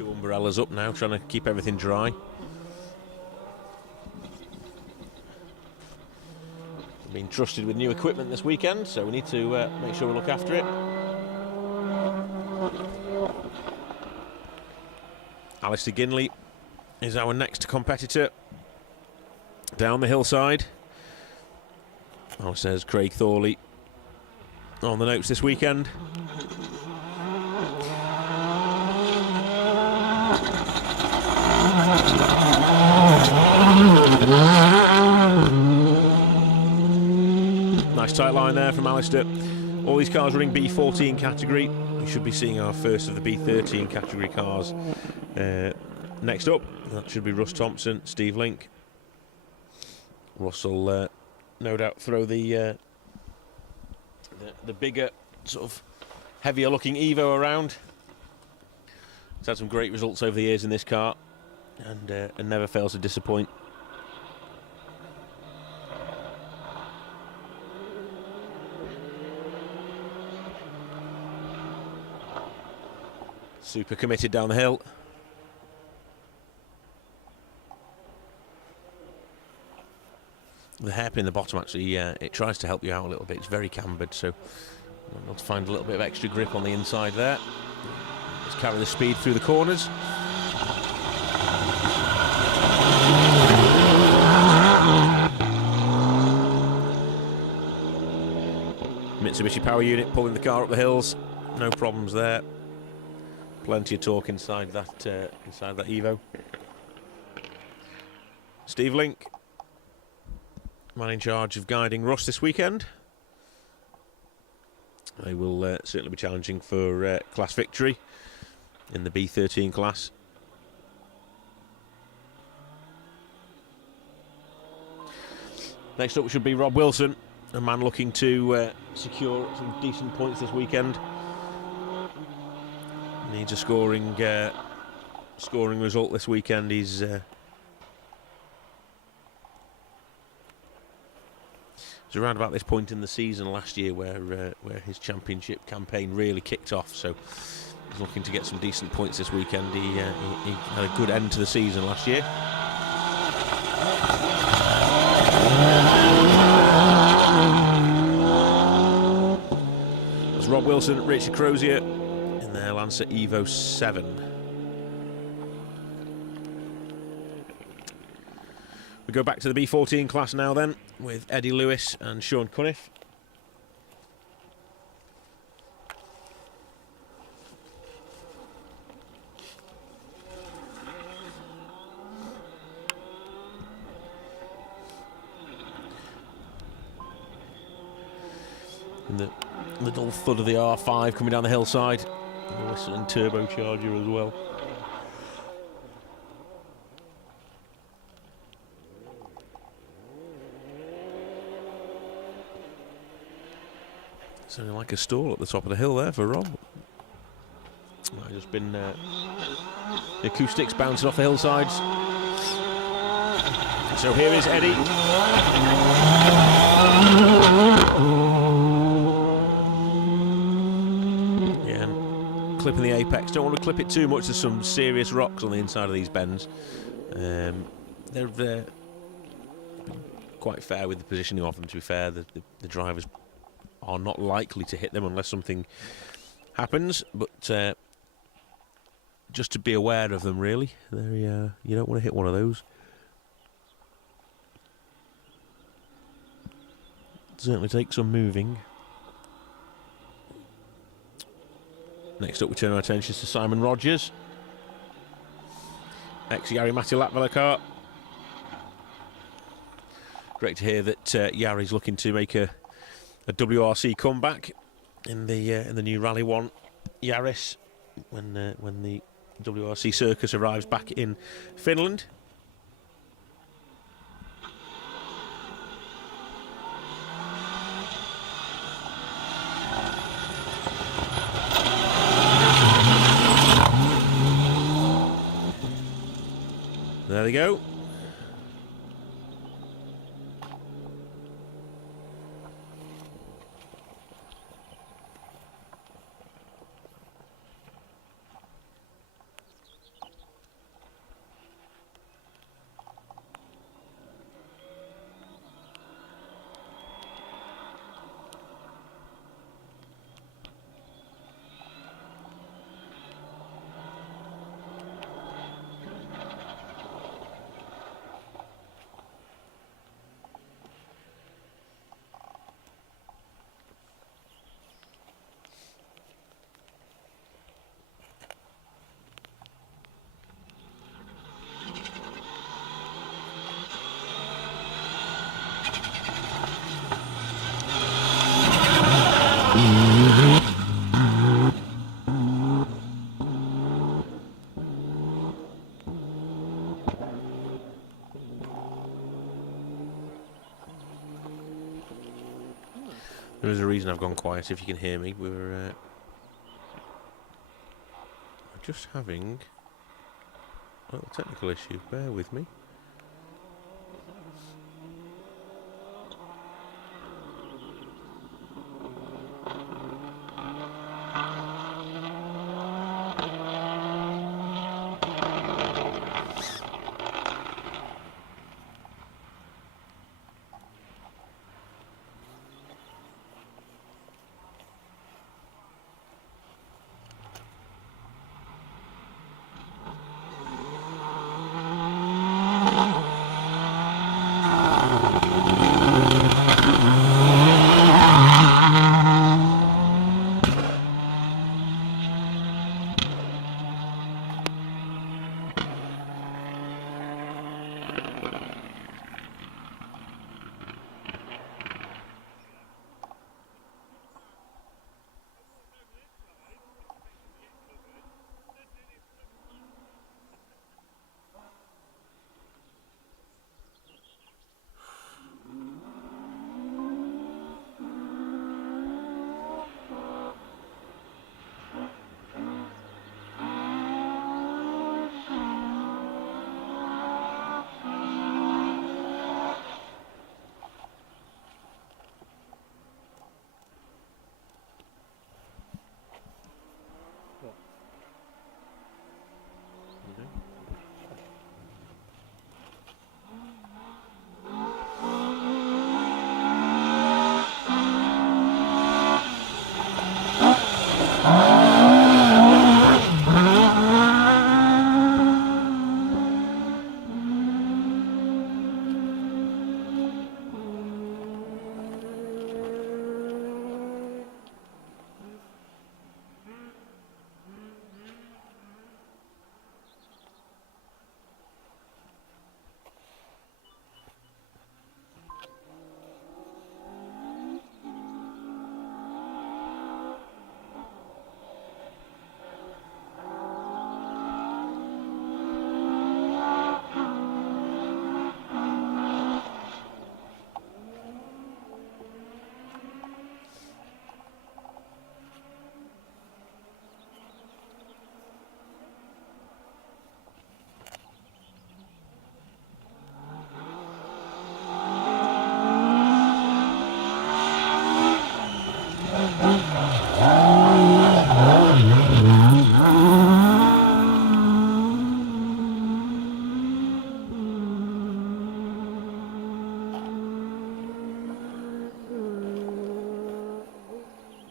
2 umbrellas up now, trying to keep everything dry. We've been trusted with new equipment this weekend, so we need to make sure we look after it. Alistair Ginley is our next competitor down the hillside. Oh, says Craig Thorley on the notes this weekend. Nice tight line there from Alistair. All these cars running B14 category. We should be seeing our first of the B13 category cars next up. That should be Russ Thompson, Steve Link. Russ will no doubt throw the bigger, sort of heavier looking Evo around. He's had some great results over the years in this car, and never fails to disappoint. Super committed down the hill. The hairpin in the bottom actually, it tries to help you out a little bit. It's very cambered, so you'll have to find a little bit of extra grip on the inside there. Just carry the speed through the corners. Mitsubishi power unit pulling the car up the hills. No problems there. Plenty of torque inside that Evo. Steve Link, man in charge of guiding Russ this weekend. They will certainly be challenging for class victory in the B13 class. Next up should be Rob Wilson, a man looking to secure some decent points this weekend. Needs a scoring result this weekend. He's around about this point in the season last year where his championship campaign really kicked off. So he's looking to get some decent points this weekend. He had a good end to the season last year. That's Rob Wilson, Richard Crozier in their Lancer Evo 7. We go back to the B14 class now then, with Eddie Lewis and Sean Cunniff. And the little thud of the R5 coming down the hillside. The whistling turbocharger as well. Sounding like a stall at the top of the hill there for Rob. Might have just been the acoustics bouncing off the hillsides. So here is Eddie. Yeah, and clipping the apex. Don't want to clip it too much. There's some serious rocks on the inside of these bends. They're quite fair with the positioning of them, to be fair. The drivers are not likely to hit them unless something happens, but just to be aware of them, really. You don't want to hit one of those. Certainly take some moving. Next up we turn our attentions to Simon Rogers, ex-Jari-Matti Latvala car. Great to hear that Jari's looking to make a WRC comeback in the new Rally 1 Yaris when the WRC circus arrives back in Finland. There they go. There is a reason I've gone quiet, if you can hear me. We're just having a little technical issue. Bear with me.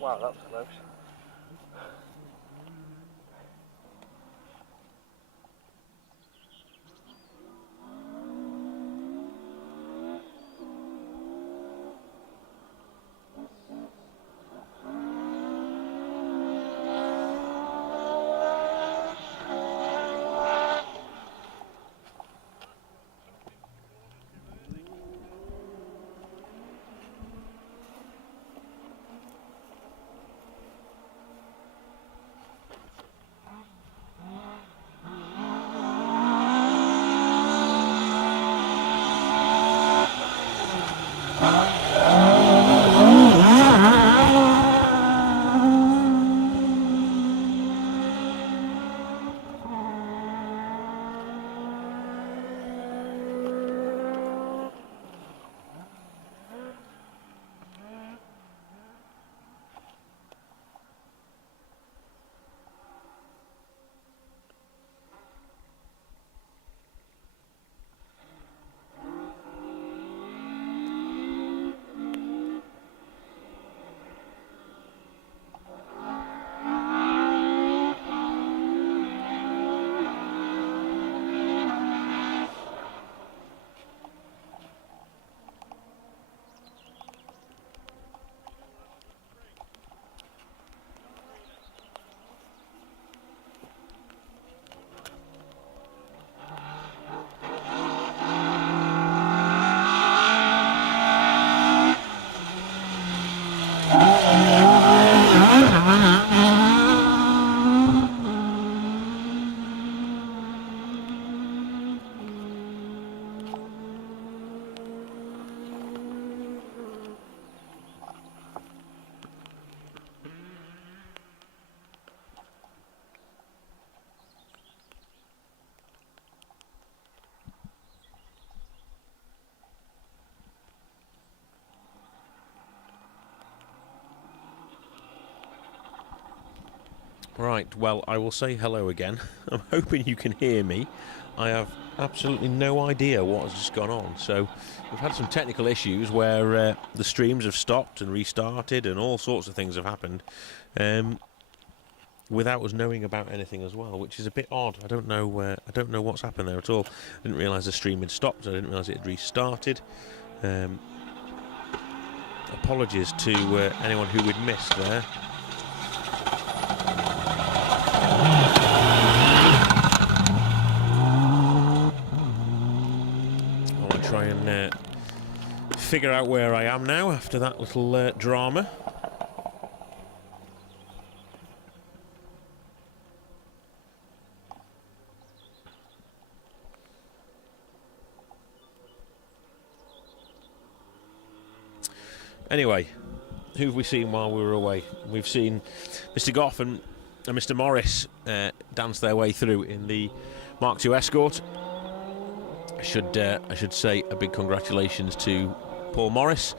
Wow, that was close. Right, well, I will say hello again. I'm hoping you can hear me. I have absolutely no idea what has just gone on. So we've had some technical issues where the streams have stopped and restarted and all sorts of things have happened without us knowing about anything as well, which is a bit odd. I don't know what's happened there at all. I didn't realise the stream had stopped. I didn't realise it had restarted. Apologies to anyone who we'd missed there. I'll try and figure out where I am now after that little drama. Anyway, who have we seen while we were away? We've seen Mr. Goff and Mr. Morris dance their way through in the Mark II Escort. I should say a big congratulations to Paul Morris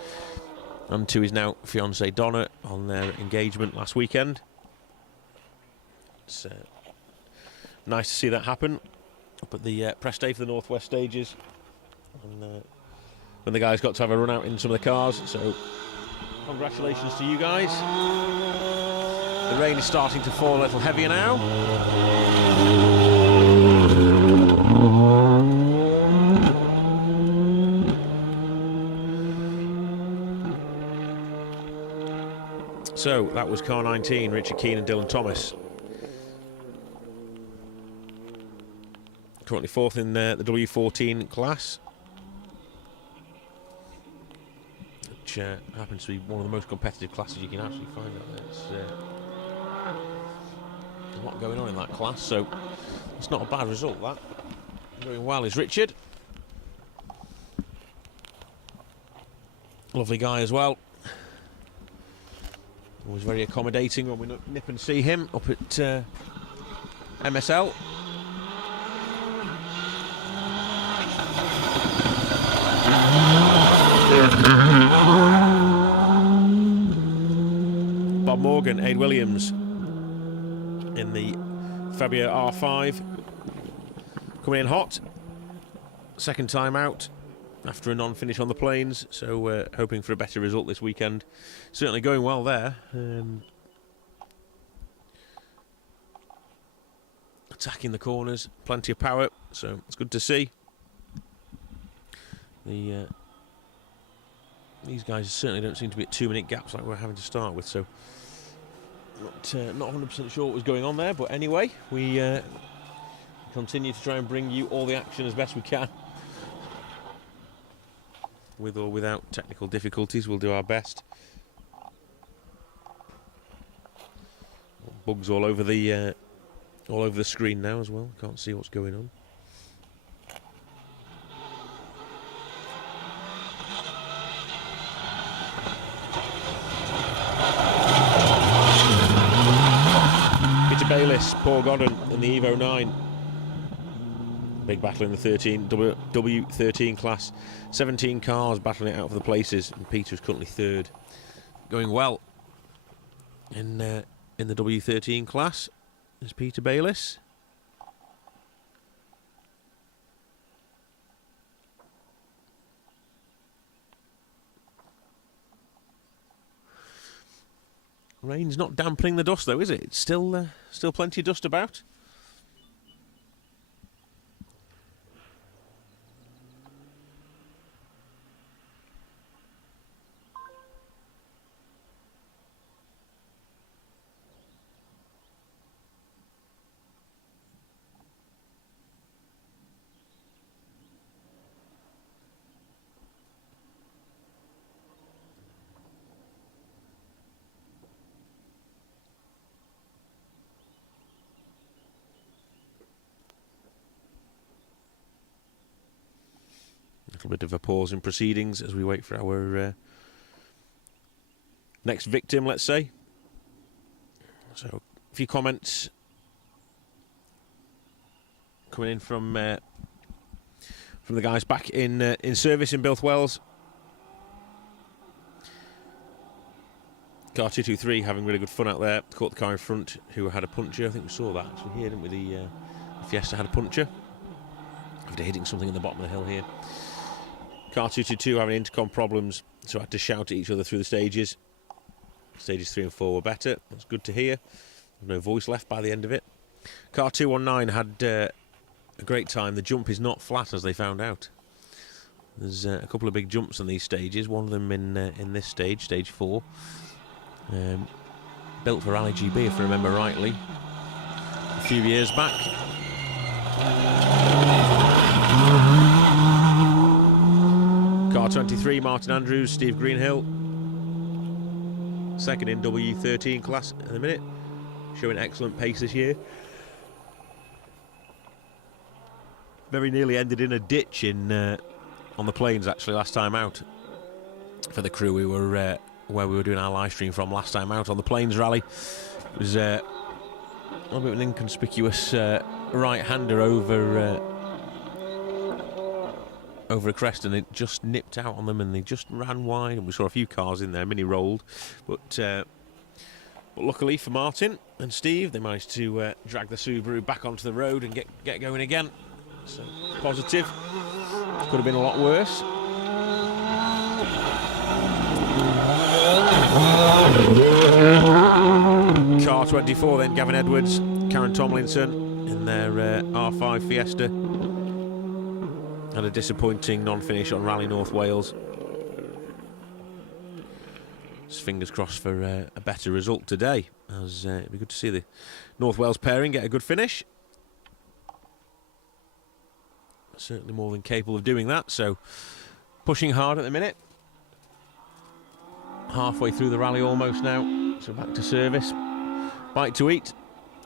and to his now fiancée Donna on their engagement last weekend. It's nice to see that happen up at the press day for the Northwest Stages. And, when the guys got to have a run out in some of the cars, so congratulations to you guys. The rain is starting to fall a little heavier now. So that was car 19, Richard Keane and Dylan Thomas. Currently fourth in the W14 class. Which happens to be one of the most competitive classes you can actually find out there. It's a lot going on in that class, so it's not a bad result, that. Doing well is Richard. Lovely guy as well. Always very accommodating when we nip and see him up at MSL. Bob Morgan, Aid Williams in the Fabia R5, coming in hot. Second time out after a non-finish on the plains, so hoping for a better result this weekend. Certainly going well there. Attacking the corners, plenty of power, so it's good to see. These guys certainly don't seem to be at 2-minute gaps like we're having to start with, so not 100% sure what was going on there, but anyway, we continue to try and bring you all the action as best we can. With or without technical difficulties, we'll do our best. Bugs all over the screen now as well. Can't see what's going on. Bayliss, Paul Godden in the Evo 9. Big battle in the W13 class. 17 cars battling it out for the places, and Peter is currently third. Going well in the W13 class is Peter Bayliss. Rain's not dampening the dust, though, is it? It's still plenty of dust about. A little bit of a pause in proceedings as we wait for our next victim, let's say. So, a few comments coming in from the guys back in service in Bilth Wells. Car 223 having really good fun out there. Caught the car in front who had a puncture. I think we saw that actually here, didn't we? The Fiesta had a puncture after hitting something in the bottom of the hill here. Car 222 having intercom problems, so I had to shout at each other through the stages. Stages 3 and 4 were better. That's good to hear. No voice left by the end of it. Car 219 had a great time. The jump is not flat, as they found out. There's a couple of big jumps on these stages. One of them in this stage, stage 4. Built for Rally GB, if I remember rightly, a few years back. Car 23, Martin Andrews, Steve Greenhill. Second in W13 class in a minute. Showing excellent pace this year. Very nearly ended in a ditch on the plains actually last time out. For the crew we were where we were doing our live stream from last time out on the Plains Rally. It was a little bit of an inconspicuous right-hander over a crest, and it just nipped out on them and they just ran wide, and we saw a few cars in there, mini rolled, but luckily for Martin and Steve, they managed to drag the Subaru back onto the road and get going again. So positive. Could have been a lot worse. Car 24 then, Gavin Edwards, Karen Tomlinson in their R5 Fiesta. Had a disappointing non-finish on Rally North Wales. Just fingers crossed for a better result today, as it'd be good to see the North Wales pairing get a good finish. Certainly more than capable of doing that, so pushing hard at the minute. Halfway through the rally almost now, so back to service. Bite to eat,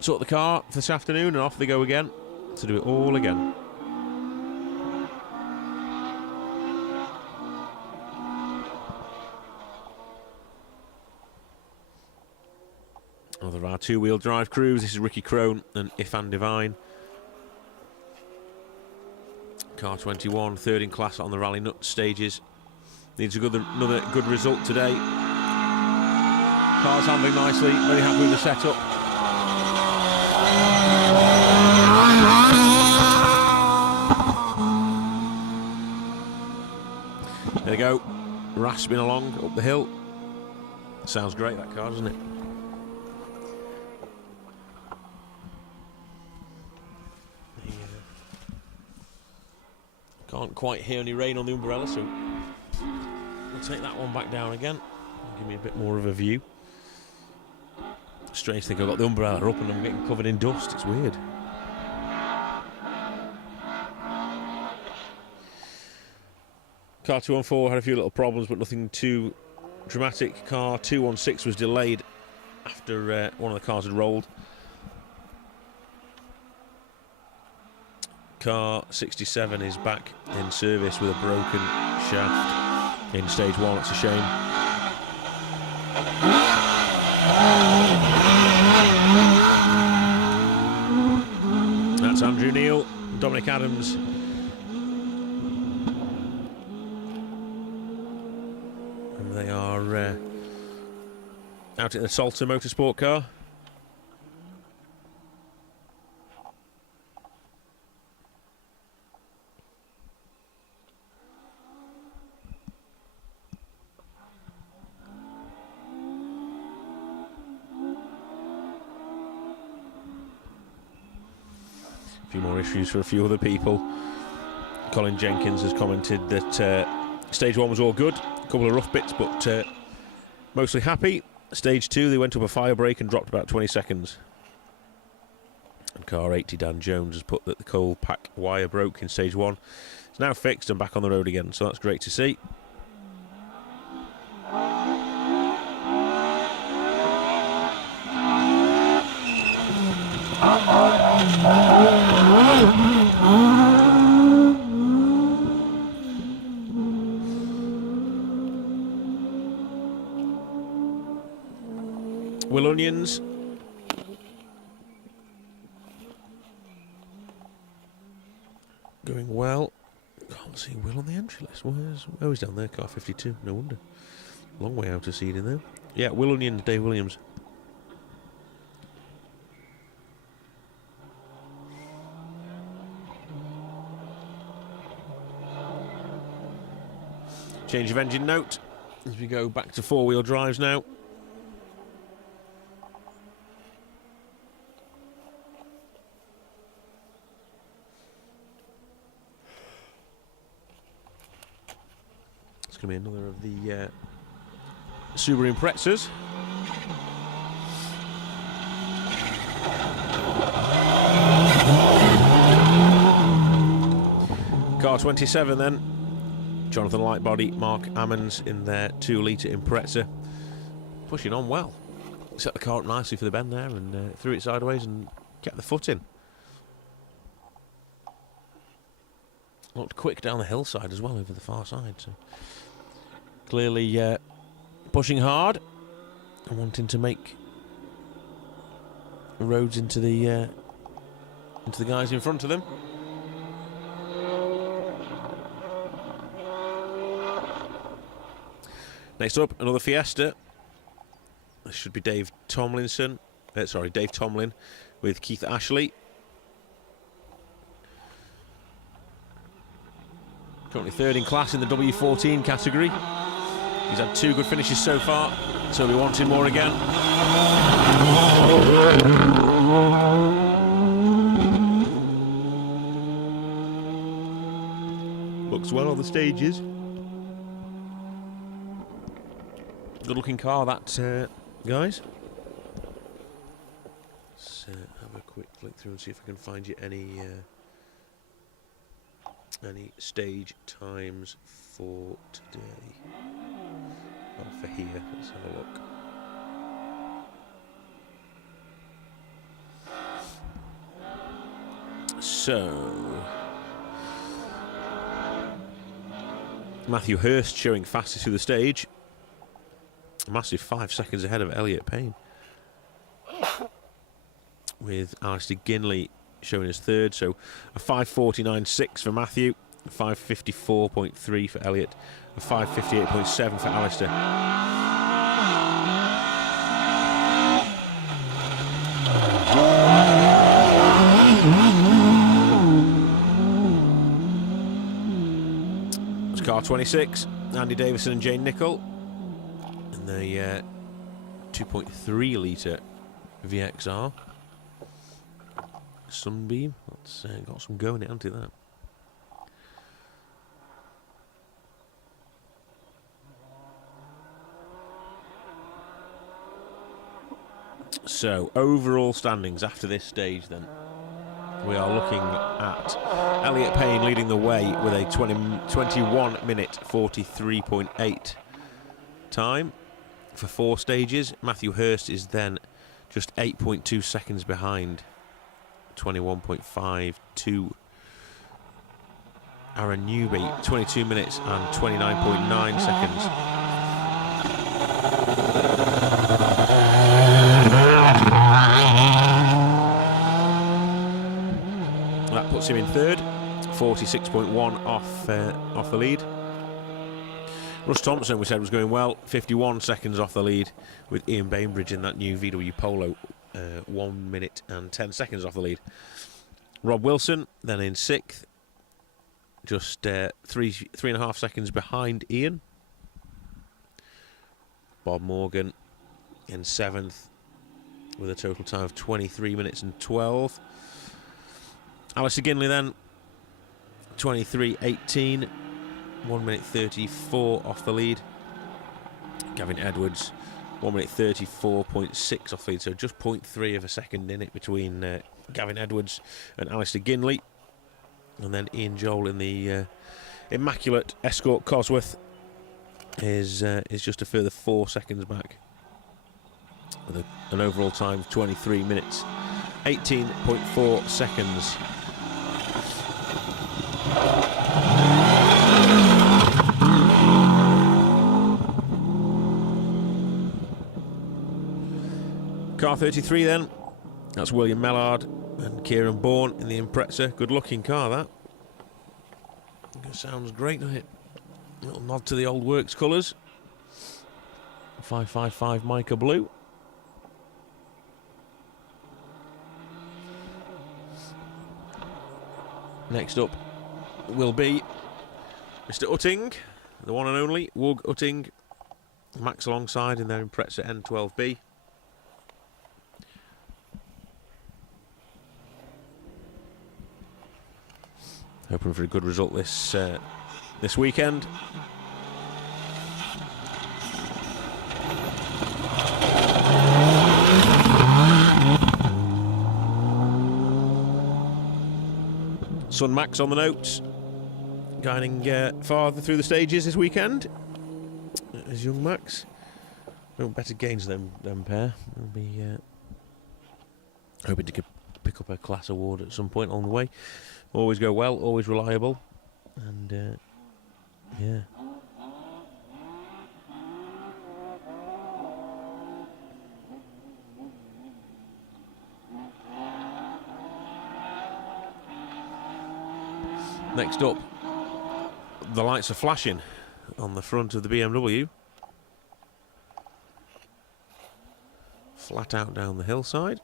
sort the car for this afternoon, and off they go again to do it all again. Other our two-wheel drive crews. This is Ricky Crone and Ifan Divine. Car 21, third in class on the Rally Nut stages. Needs another good result today. Car's handling nicely, very happy with the setup. There we go, rasping along up the hill. Sounds great, that car, doesn't it? Can't quite hear any rain on the umbrella, so we'll take that one back down again. Give me a bit more of a view. Strange thing, I've got the umbrella up and I'm getting covered in dust. It's weird. Car 214 had a few little problems, but nothing too dramatic. Car 216 was delayed after one of the cars had rolled. Car 67 is back in service with a broken shaft in stage 1. It's a shame. That's Andrew Neal, Dominic Adams. And they are out in the Salter Motorsport car. Few more issues for a few other people. Colin Jenkins has commented that stage 1 was all good, a couple of rough bits, but mostly happy. Stage 2 they went up a fire break and dropped about 20 seconds. And car 80 Dan Jones has put that the coal pack wire broke in stage 1. It's now fixed and back on the road again, so that's great to see. Will Onions. Going well. Can't see Will on the entry list. Where's he's down there, car 52. No wonder. Long way out of seed in there. Yeah, Will Onions, Dave Williams. Change of engine note as we go back to four-wheel drives now. It's going to be another of the Subaru Imprezas. Car 27 then. Jonathan Lightbody, Mark Ammons in their 2-litre Impreza. Pushing on well. Set the car up nicely for the bend there and threw it sideways and kept the foot in. Looked quick down the hillside as well over the far side. So clearly pushing hard and wanting to make roads into the guys in front of them. Next up, another Fiesta. This should be Dave Tomlin with Keith Ashley. Currently third in class in the W14 category. He's had 2 good finishes so far, so we want him more again. Looks well on the stages. Good looking car that, guys. Let's have a quick flick through and see if I can find you any stage times for today. Oh, for here, let's have a look. So Matthew Hurst showing fastest through the stage. A massive 5 seconds ahead of Elliot Payne. With Alistair Ginley showing as third, so a 5:49.6 for Matthew, a 5:54.3 for Elliot, a 5:58.7 for Alistair. It's car 26, Andy Davison and Jane Nichol. The 2.3 litre VXR Sunbeam. That's got some go in it, hasn't it, that? So, overall standings after this stage then. We are looking at Elliot Payne leading the way with a 21 minute 43.8 time. For 4 stages. Matthew Hurst is then just 8.2 seconds behind, 21.52. Aaron Newby, 22 minutes and 29.9 seconds. That puts him in third, 46.1 off the lead. Russ Thompson, we said, was going well, 51 seconds off the lead, with Ian Bainbridge in that new VW Polo, 1 minute and 10 seconds off the lead. Rob Wilson, then in 6th, just 3.5 seconds behind Ian. Bob Morgan in 7th, with a total time of 23 minutes and 12. Alistair Ginley then, 23.18. 1 minute 34 off the lead. Gavin Edwards, 1 minute 34.6 off the lead, so just 0.3 of a second in it between Gavin Edwards and Alistair Ginley. And then Ian Joel in the immaculate Escort Cosworth is just a further 4 seconds back, with an overall time of 23 minutes 18.4 seconds. Car 33 then, that's William Mellard and Kieran Bourne in the Impreza. Good looking car, that. Sounds great, doesn't it? A little nod to the old works colours. 555 mica blue. Next up will be Mr. Utting, the one and only Wug Utting. Max alongside in their Impreza N12B. Hoping for a good result this weekend. Son Max on the notes, guiding farther through the stages this weekend. As young Max, no better gains than them pair. We'll be hoping to pick up a class award at some point along the way. Always go well, always reliable, and yeah. Next up, the lights are flashing on the front of the BMW. Flat out down the hillside.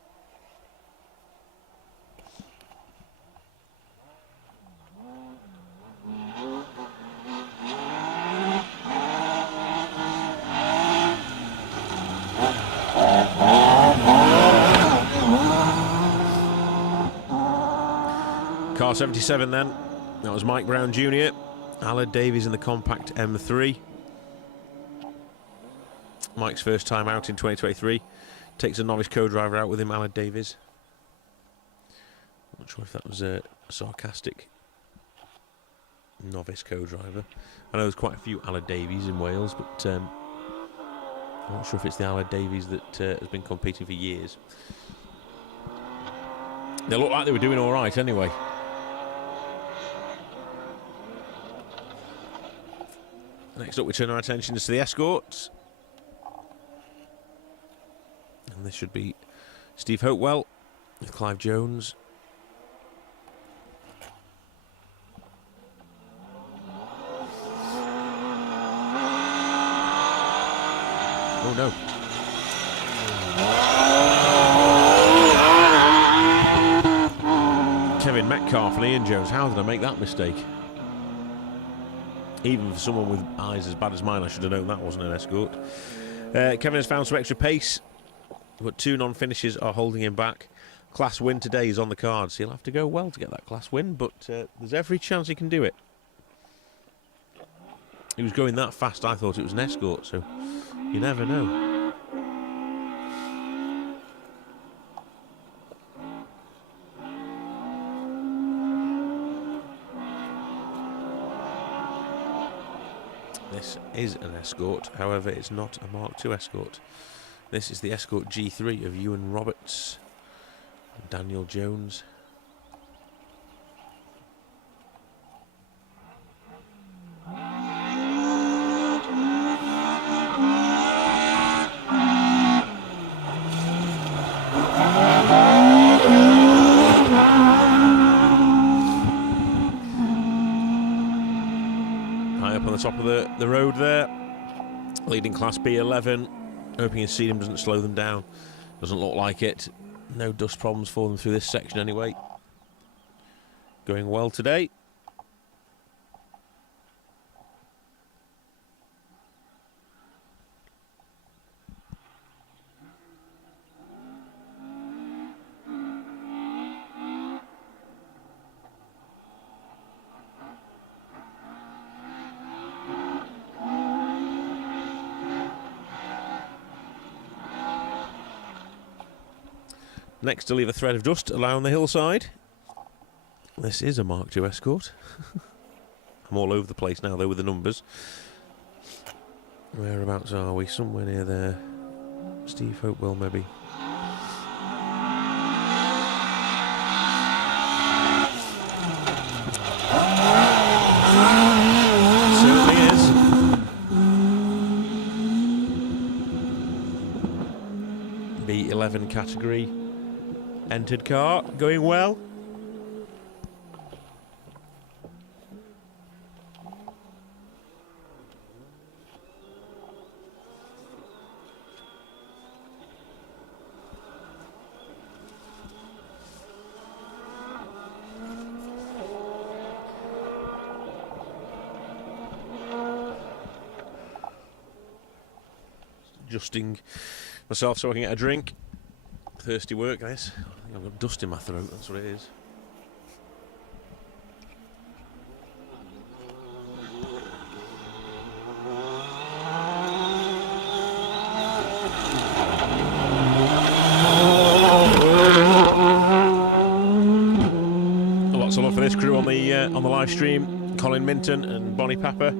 Car 77 then. That was Mike Brown Jr. Aled Davies in the compact M3. Mike's first time out in 2023. Takes a novice co-driver out with him, Aled Davies. Not sure if that was a sarcastic novice co-driver. I know there's quite a few Aled Davies in Wales, but I'm not sure if it's the Aled Davies that has been competing for years. They looked like they were doing all right anyway. Next up, we turn our attentions to the escorts. And this should be Steve Hopewell with Clive Jones. Oh no. Kevin Metcalf and Ian Jones. How did I make that mistake? Even for someone with eyes as bad as mine, I should have known that wasn't an escort. Kevin has found some extra pace, but two non-finishes are holding him back. Class win today is on the cards. He'll have to go well to get that class win, but there's every chance he can do it. He was going that fast, I thought it was an escort, so you never know. This is an escort, however it's not a Mark II escort. This is the Escort G3 of Ewan Roberts and Daniel Jones. Top of the road there, leading Class B11, hoping his sedum doesn't slow them down. Doesn't look like it. No dust problems for them through this section anyway. Going well today. Next to leave a thread of dust along the hillside. This is a Mark II escort. I'm all over the place now though with the numbers. Whereabouts are we? Somewhere near there. Steve Hopewell maybe. Certainly is. B11 category. Entered car, going well. adjusting myself so I can get a drink. Thirsty work, guys. I think I've got dust in my throat, that's what it is. Lots of love for this crew on the live stream. Colin Minton and Bonnie Pepper.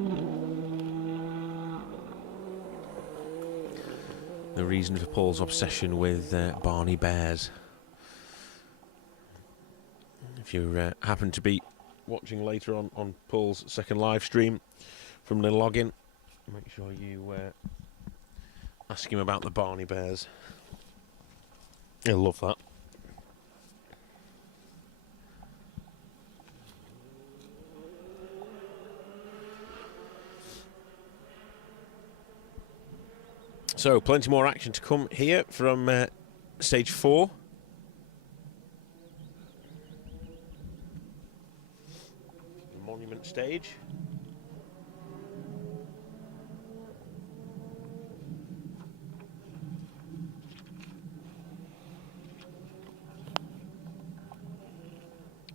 The reason for Paul's obsession with Barney Bears. If you happen to be watching later on Paul's second live stream from the login, make sure you ask him about the Barney Bears. He'll love that. So, plenty more action to come here from stage 4. The monument stage.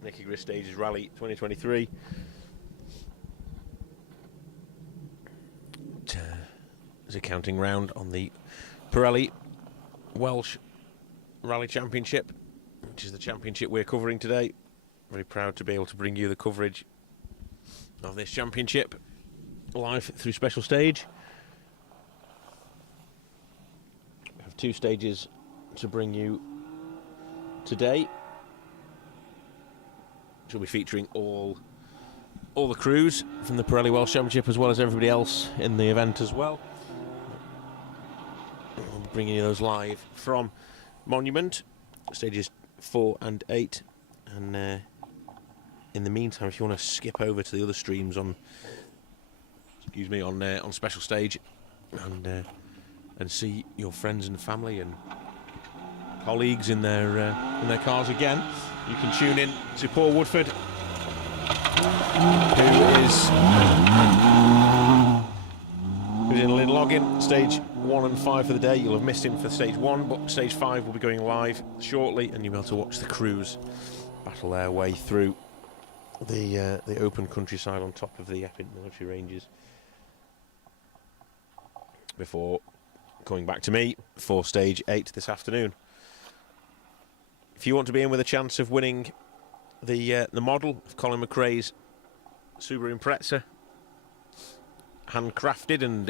Nicky Grist Stages Rally 2023. There's a counting round on the Pirelli Welsh Rally Championship, which is the championship we're covering today. Very proud to be able to bring you the coverage of this championship live through Special Stage. We have 2 stages to bring you today, which will be featuring all the crews from the Pirelli Welsh Championship, as well as everybody else in the event as well. I'm bringing you those live from Monument, stages 4 and 8. And in the meantime, if you want to skip over to the other streams on Special Stage and see your friends and family and colleagues in their cars again, you can tune in to Paul Woodford, who's in Lynn Login, stage 1 and 5 for the day. You'll have missed him for stage 1, but stage 5 will be going live shortly, and you'll be able to watch the crews battle their way through the open countryside on top of the epic military ranges before coming back to me for stage 8 this afternoon. If you want to be in with a chance of winning the model of Colin McRae's Subaru Impreza, handcrafted and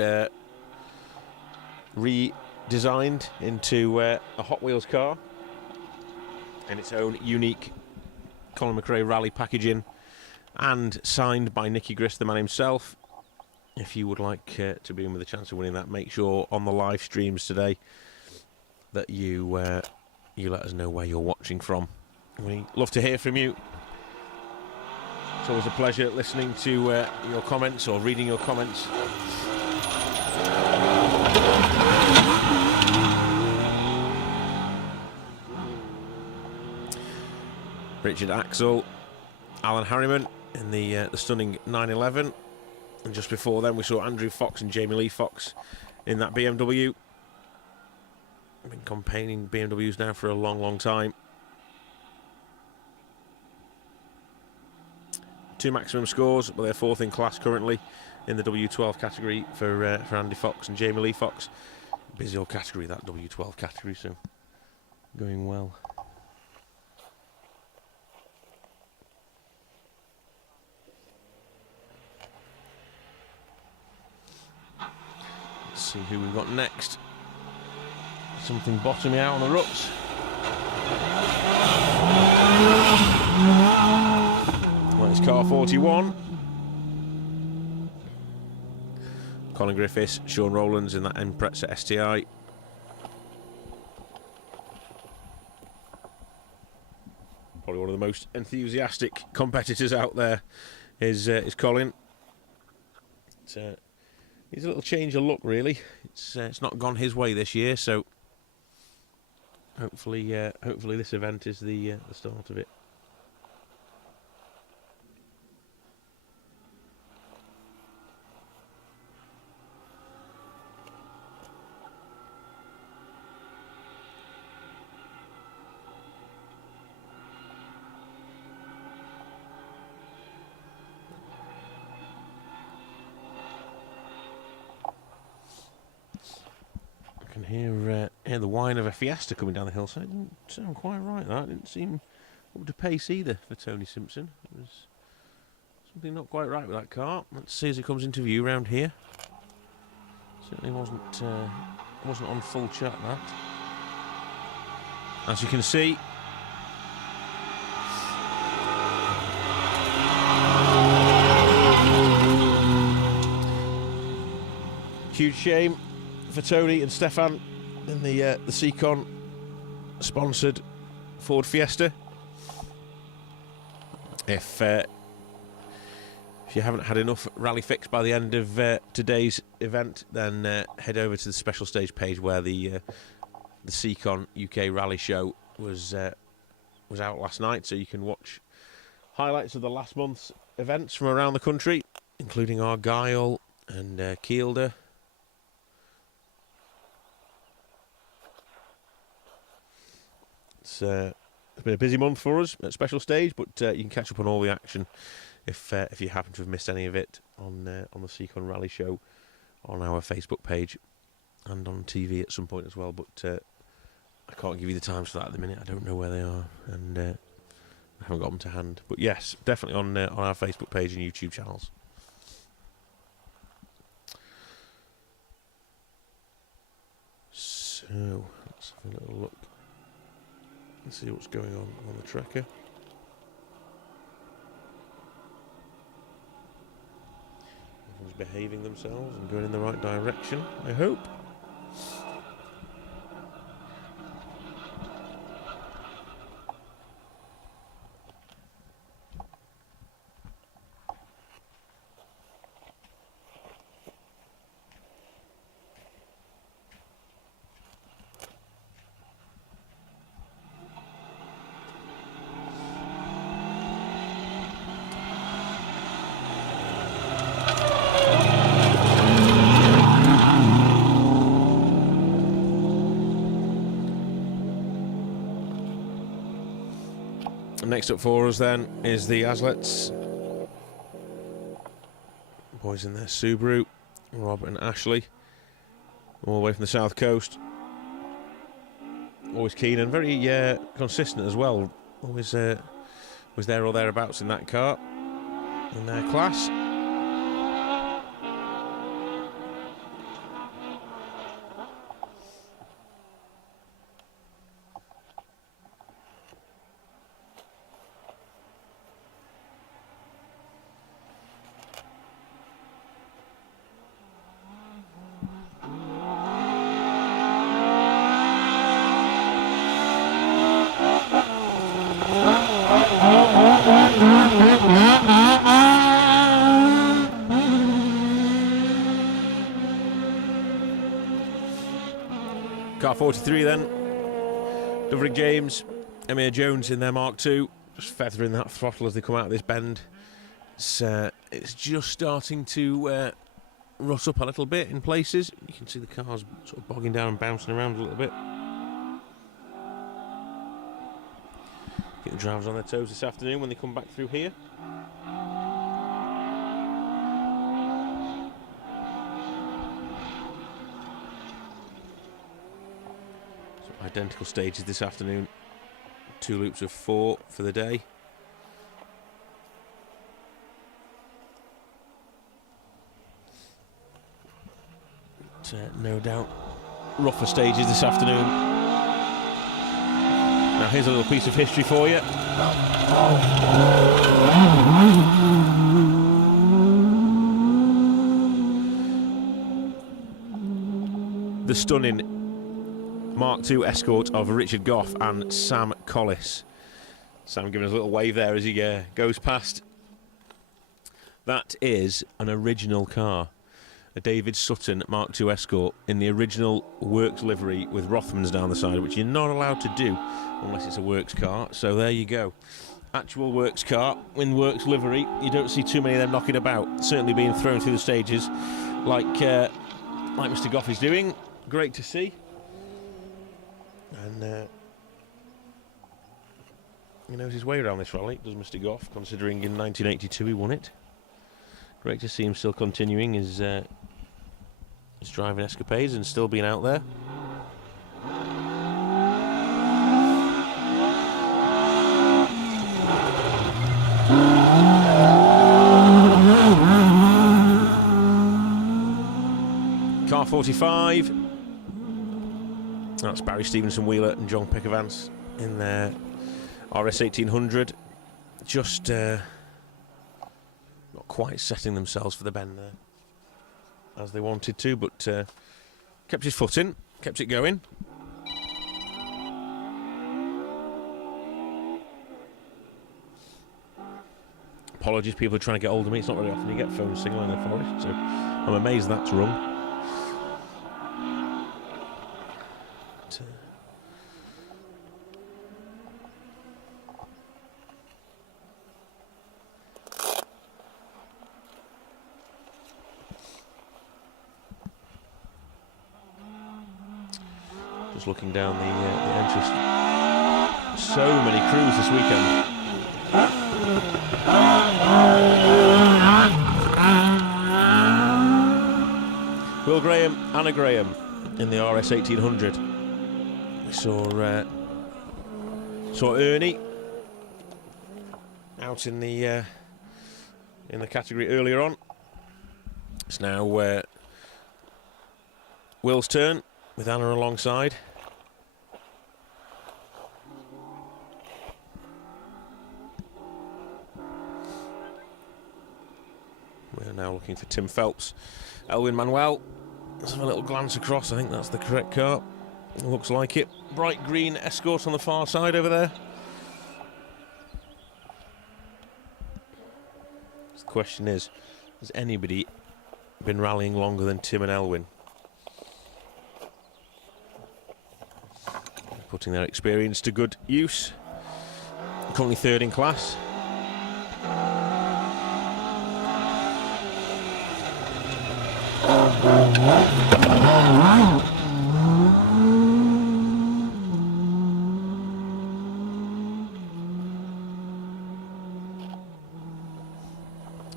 redesigned into a Hot Wheels car in its own unique Colin McRae rally packaging, and signed by Nicky Grist, the man himself. If you would like to be in with a chance of winning that, make sure on the live streams today that you let us know where you're watching from. We love to hear from you. It's always a pleasure listening to your comments or reading your comments. Richard Axel, Alan Harriman in the stunning 911, and just before then we saw Andrew Fox and Jamie Lee Fox in that BMW. I've been campaigning BMWs now for a long time. 2 maximum scores, but they're 4th in class currently in the W12 category for Andy Fox and Jamie Lee Fox. Busy old category, that W12 category, so going well. Let's see who we've got next. Something bottoming out on the ruts. Well, it's car 41. Colin Griffiths, Sean Rowlands in that Impreza STI. Probably one of the most enthusiastic competitors out there is Colin. He's a little change of look, really. It's not gone his way this year, so hopefully this event is the start of it. Hear the whine of a Fiesta coming down the hillside. Didn't sound quite right, that. Didn't seem up to pace either for Tony Simpson. It was something not quite right with that car. Let's see as it comes into view round here. Certainly wasn't on full chat, that. As you can see, huge shame for Tony and Stefan in the Seacon sponsored Ford Fiesta. If you haven't had enough rally fix by the end of today's event, then head over to the special stage page where the Seacon UK Rally Show was out last night, so you can watch highlights of the last month's events from around the country, including Argyll and Kielder. It's been a busy month for us at special stage, but you can catch up on all the action if you happen to have missed any of it on the Seacon Rally Show on our Facebook page and on TV at some point as well. But I can't give you the times for that at the minute. I don't know where they are, and I haven't got them to hand. But yes, definitely on our Facebook page and YouTube channels. So let's have a little look. Let's see what's going on the tracker. Everyone's behaving themselves and going in the right direction, I hope. Next up for us then is the Aslets. Boys in their Subaru, Rob and Ashley, all the way from the south coast. Always keen and very consistent as well. Always was there or thereabouts in that car, in their class. Car 43 then. Duverick James, Emir Jones in their Mark II, just feathering that throttle as they come out of this bend. It's just starting to rut up a little bit in places. You can see the car's sort of bogging down and bouncing around a little bit. Get the drivers on their toes this afternoon when they come back through here. Identical stages this afternoon, 2 loops of 4 for the day. But, no doubt rougher stages this afternoon. Now here's a little piece of history for you. The stunning Mark II Escort of Richard Goff and Sam Collis. Sam giving us a little wave there as he goes past. That is an original car. A David Sutton Mark II Escort in the original works livery with Rothmans down the side, which you're not allowed to do unless it's a works car. So there you go. Actual works car in works livery. You don't see too many of them knocking about. Certainly being thrown through the stages like Mr. Goff is doing. Great to see. And he knows his way around this rally, does Mr. Goff, considering in 1982 he won it. Great to see him still continuing his driving escapades and still being out there. 45. That's Barry Stevenson Wheeler and John Pickavance in their RS 1800. Just not quite setting themselves for the bend there as they wanted to, but kept his foot in, kept it going. Apologies, people are trying to get hold of me. It's not very often you get phone signal in the forest, so I'm amazed that's rung. Just looking down the entrance. So many crews this weekend. Will Graham, Anna Graham in the RS 1800. We saw Ernie out in the category earlier on. It's now Will's turn with Anna alongside. We're now looking for Tim Phelps. Elwin Manuel. Let's have a little glance across. I think that's the correct car. It looks like it. Bright green Escort on the far side over there. The question is, has anybody been rallying longer than Tim and Elwin? Putting their experience to good use. Currently third in class.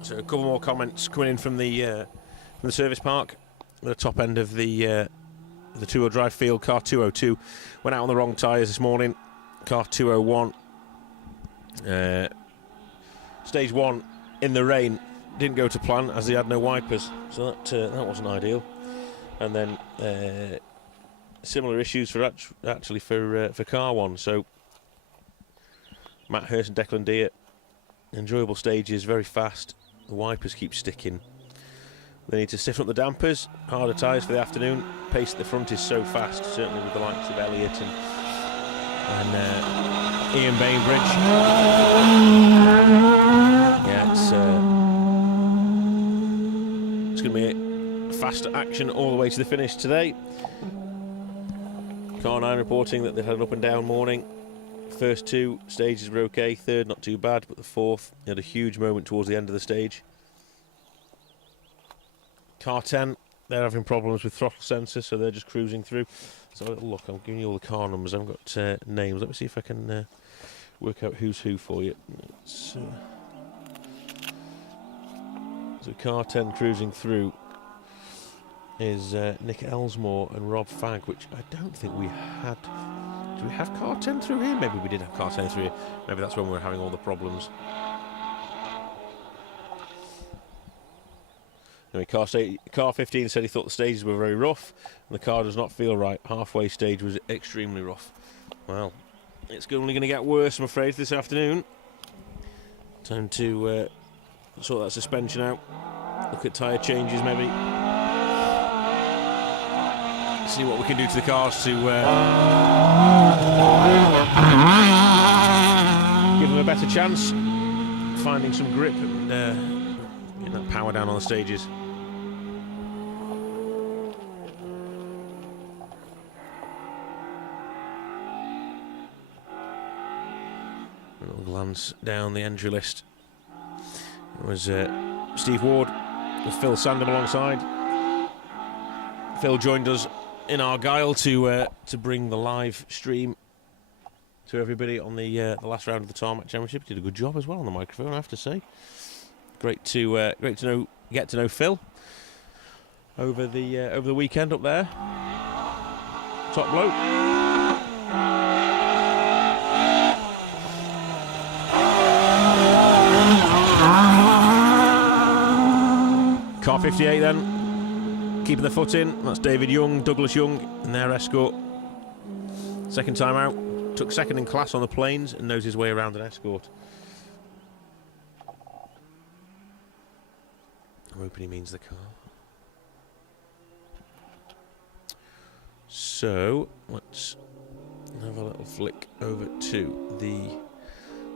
So a couple more comments coming in from the service park. The top end of the two-wheel drive field. Car 202 went out on the wrong tyres this morning. Car 201 stage 1 in the rain didn't go to plan as they had no wipers, so that wasn't ideal. And then similar issues for actually for car 1. So Matt Hurst and Declan Deere, enjoyable stages, very fast. The wipers keep sticking. They need to stiffen up the dampers, harder tyres for the afternoon. Pace at the front is so fast, certainly with the likes of Elliott and Ian Bainbridge. Yeah, it's going to be a faster action all the way to the finish today. Car 9 reporting that they've had an up and down morning. First 2 stages were okay, third not too bad, but the fourth had a huge moment towards the end of the stage. Car 10, they're having problems with throttle sensor, so they're just cruising through. So a little look, I'm giving you all the car numbers, I haven't got names. Let me see if I can work out who's who for you. So car 10 cruising through is Nick Elsmore and Rob Fagg, which I don't think we had. Do we have car 10 through here? Maybe we did have car 10 through here. Maybe that's when we were having all the problems. Anyway, car 15 said he thought the stages were very rough, and the car does not feel right. Halfway stage was extremely rough. Well, it's only going to get worse, I'm afraid, this afternoon. Time to sort that suspension out. Look at tyre changes, maybe. See what we can do to the cars to give them a better chance, finding some grip and getting that power down on the stages. A little glance down the entry list. It was Steve Ward with Phil Sandham alongside. Phil joined us in Argyle to bring the live stream to everybody on the last round of the Tarmac Championship. Did a good job as well on the microphone, I have to say. Great to get to know Phil over the weekend up there. Top bloke. Car 58 then. keeping the foot in. That's David Young, Douglas Young in their escort. Second time out. Took second in class on the plains and knows his way around an escort. I'm hoping he means the car. So, let's have a little flick over to the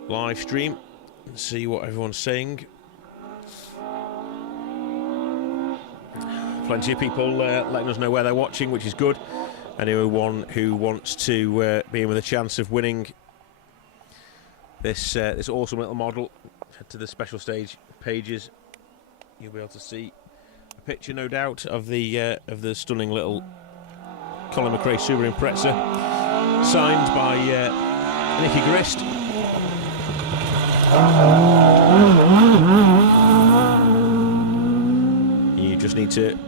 live stream and see what everyone's saying. Plenty of people letting us know where they're watching, which is good. Anyone who wants to be in with a chance of winning this awesome little model, head to the special stage pages. You'll be able to see a picture, no doubt, of the stunning little Colin McRae Subaru Impreza, signed by Nicky Grist. You just need to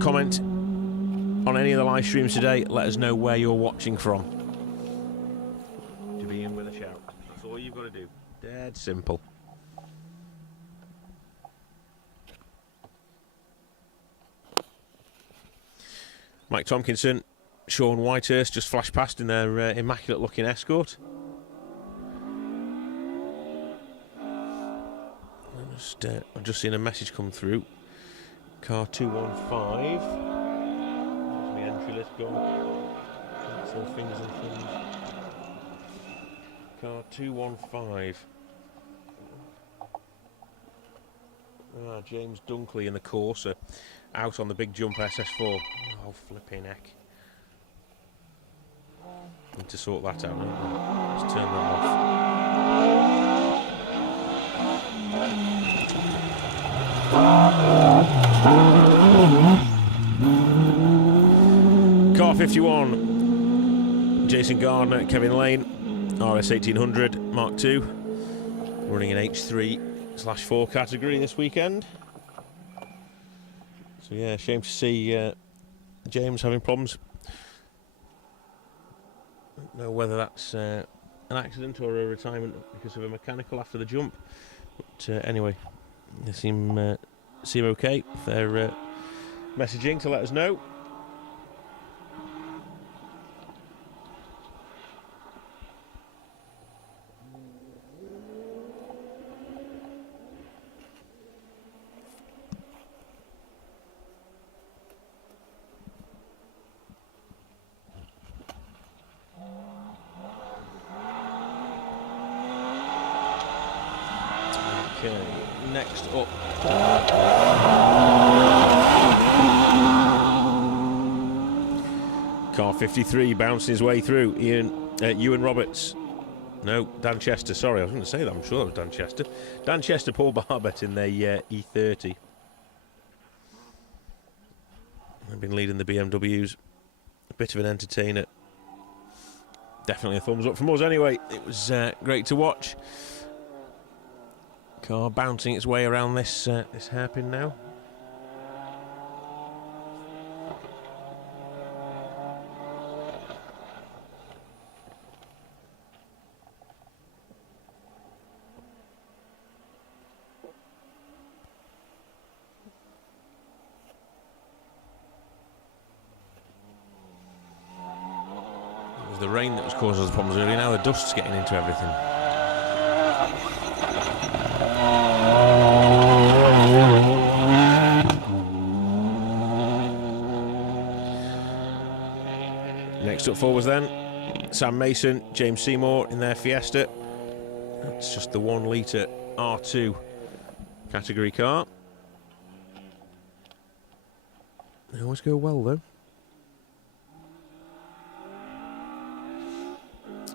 comment on any of the live streams today. Let us know where you're watching from to be in with a shout. That's all you've got to do. Dead simple. Mike Tompkinson, Sean Whitehurst just flashed past in their immaculate looking escort. I've just seen a message come through. Car 215. There's my entry list gone. Cancel things and things. Car 215. James Dunkley in the Corsa, out on the big jump SS4. Oh, flipping heck. Need to sort that out, don't we? Let's turn that off. Car 51. Jason Gardner, Kevin Lane, RS 1800 Mark II, running in H3/4 category this weekend. So yeah, shame to see James having problems. Don't know whether that's an accident or a retirement because of a mechanical after the jump. But anyway, they seem okay. If they're messaging to let us know. Okay, next up. Car 53 bouncing his way through. Ewan Roberts. No, Dan Chester. Sorry, I was going to say that. I'm sure that was Dan Chester. Dan Chester, Paul Barbett in their E30. I've been leading the BMWs. A bit of an entertainer. Definitely a thumbs up from us anyway. It was great to watch. Car bouncing its way around this hairpin now. It was the rain that was causing us the problems earlier. Now the dust's getting into everything. Next up forwards then, Sam Mason, James Seymour in their Fiesta. It's just the 1 litre R2 category car. They always go well though.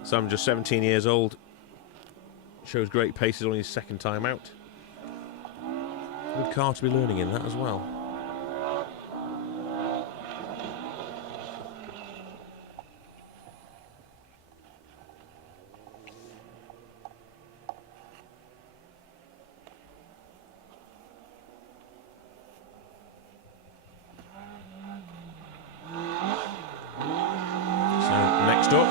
Sam just 17 years old. Shows great paces on his second time out. Good car to be learning in that as well. So next up,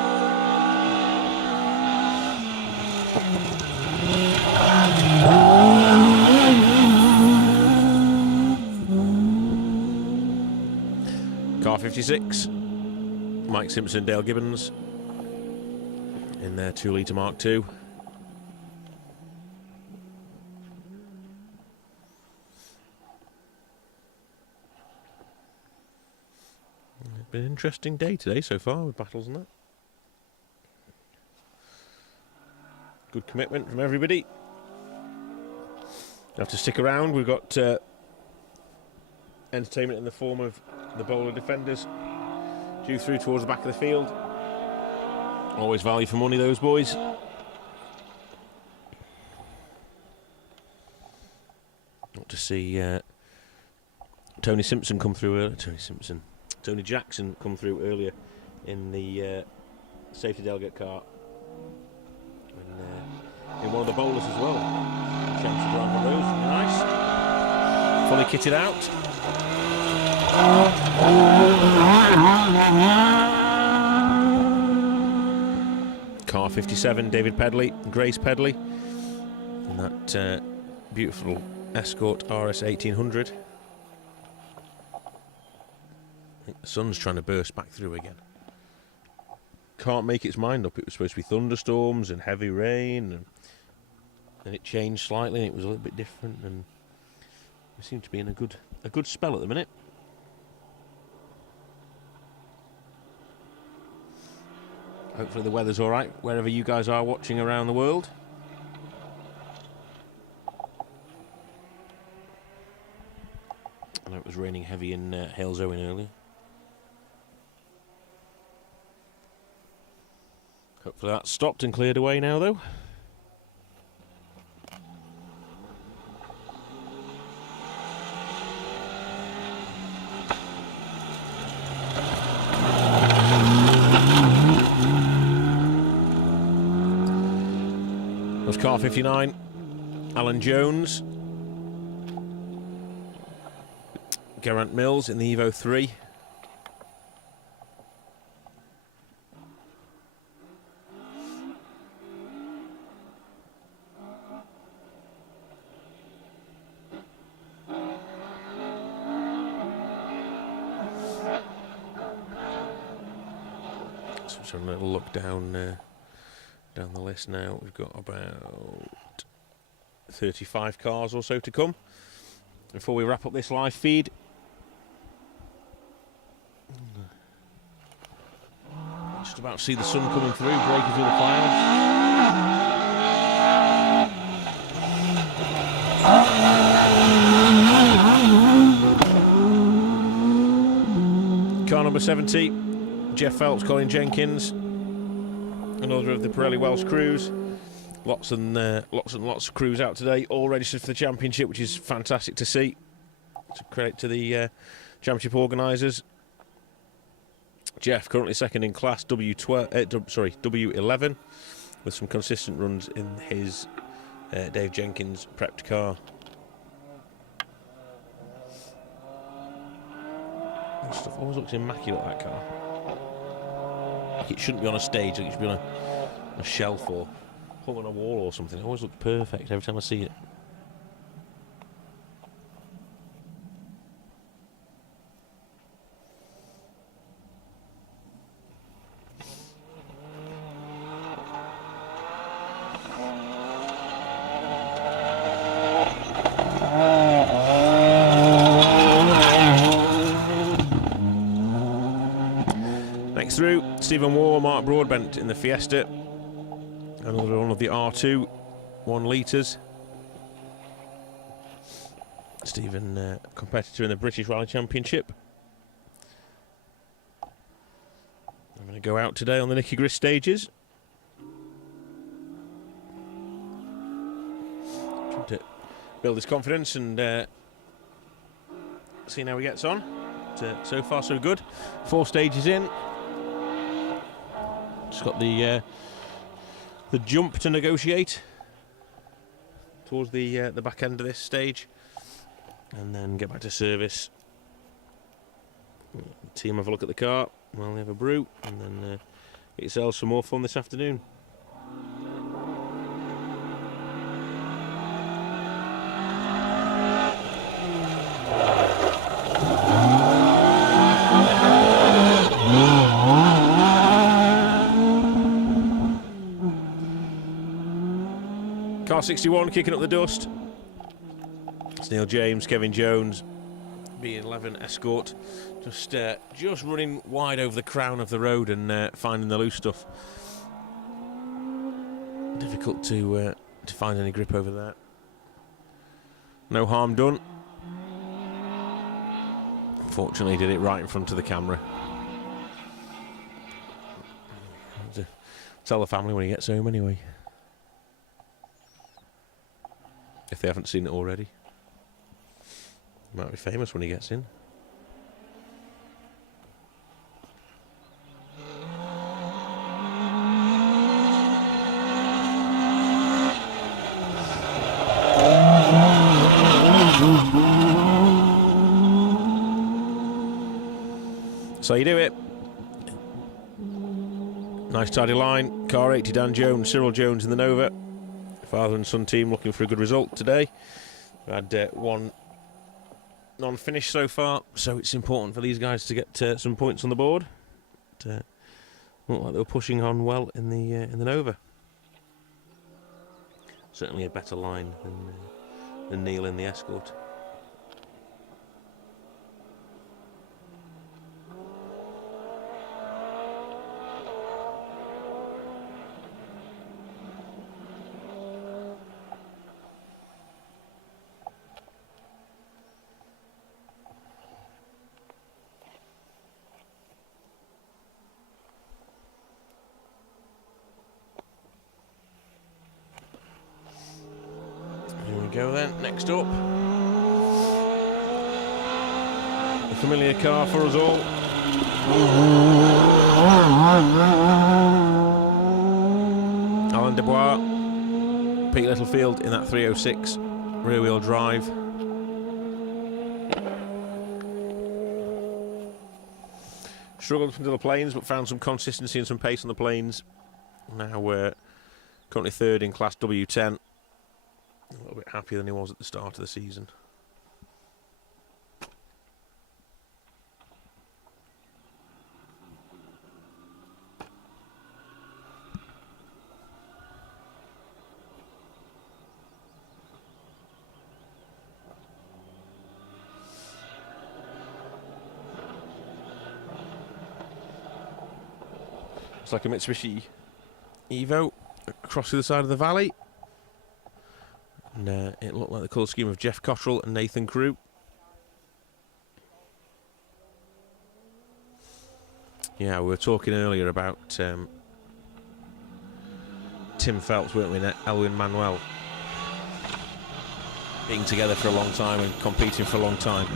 56. Mike Simpson, Dale Gibbons in their 2 litre Mark II. It's been an interesting day today so far with battles and that. Good commitment from everybody. You have to stick around. We've got entertainment in the form of the bowler defenders due through towards the back of the field. Always value for money, those boys. Got to see Tony Jackson come through earlier in the safety delegate car. And in one of the bowlers as well. Chance to run one of those, nice. Fully kitted out. Car 57, David Pedley, Grace Pedley, and that beautiful Escort RS 1800. I think the sun's trying to burst back through again. Can't make its mind up. It was supposed to be thunderstorms and heavy rain, and then it changed slightly and it was a little bit different, and we seem to be in a good spell at the minute. Hopefully the weather's alright wherever you guys are watching around the world. I know it was raining heavy in Halesowen earlier. Hopefully that's stopped and cleared away now though. Car 59, Alan Jones, Geraint Mills in the Evo 3. So just having a little look down the list now. We've got about 35 cars or so to come before we wrap up this live feed. Just about to see the sun coming through, breaking through the clouds. Car number 70, Jeff Phelps, Colin Jenkins, another of the Pirelli Welsh crews. Lots and lots of crews out today, all registered for the championship, which is fantastic to see. It's a credit to the championship organisers. Jeff currently second in class W11, with some consistent runs in his Dave Jenkins prepped car. That stuff always looks immaculate, that car. Like it shouldn't be on a stage, like it should be on a shelf or hung on a wall or something. It always looks perfect every time I see it. Next through, Stephen Waugh, Mark Broadbent in the Fiesta. Another one of the R2 1 litres. Stephen, competitor in the British Rally Championship. I'm going to go out today on the Nicky Grist stages. Trying to build his confidence and seeing how he gets on. But, so far so good. 4 stages in. Just got the jump to negotiate towards the back end of this stage, and then get back to service. The team have a look at the car while they have a brew, and then get yourselves some more fun this afternoon. Car 61 kicking up the dust. It's Neil James, Kevin Jones, B11 Escort, just running wide over the crown of the road and finding the loose stuff. Difficult to find any grip over there. No harm done. Unfortunately, did it right in front of the camera. Tell the family when he gets home anyway, if they haven't seen it already. Might be famous when he gets in. So you do it. Nice tidy line. Car 80, Dan Jones, Cyril Jones in the Nova. Father and son team looking for a good result today. We had one non-finish so far, so it's important for these guys to get some points on the board. But, looked like they were pushing on well in the Nova. Certainly a better line than Neil in the Escort. Go then, next up, a familiar car for us all. Alan Dubois, Pete Littlefield in that 306 rear wheel drive. Struggled up into the plains but found some consistency and some pace on the plains. Now we're currently third in class W10. A little bit happier than he was at the start of the season. It's like a Mitsubishi Evo across the other side of the valley. And it looked like the colour scheme of Jeff Cottrell and Nathan Crew. Yeah, we were talking earlier about Tim Phelps, weren't we, and Elwin Manuel being together for a long time and competing for a long time.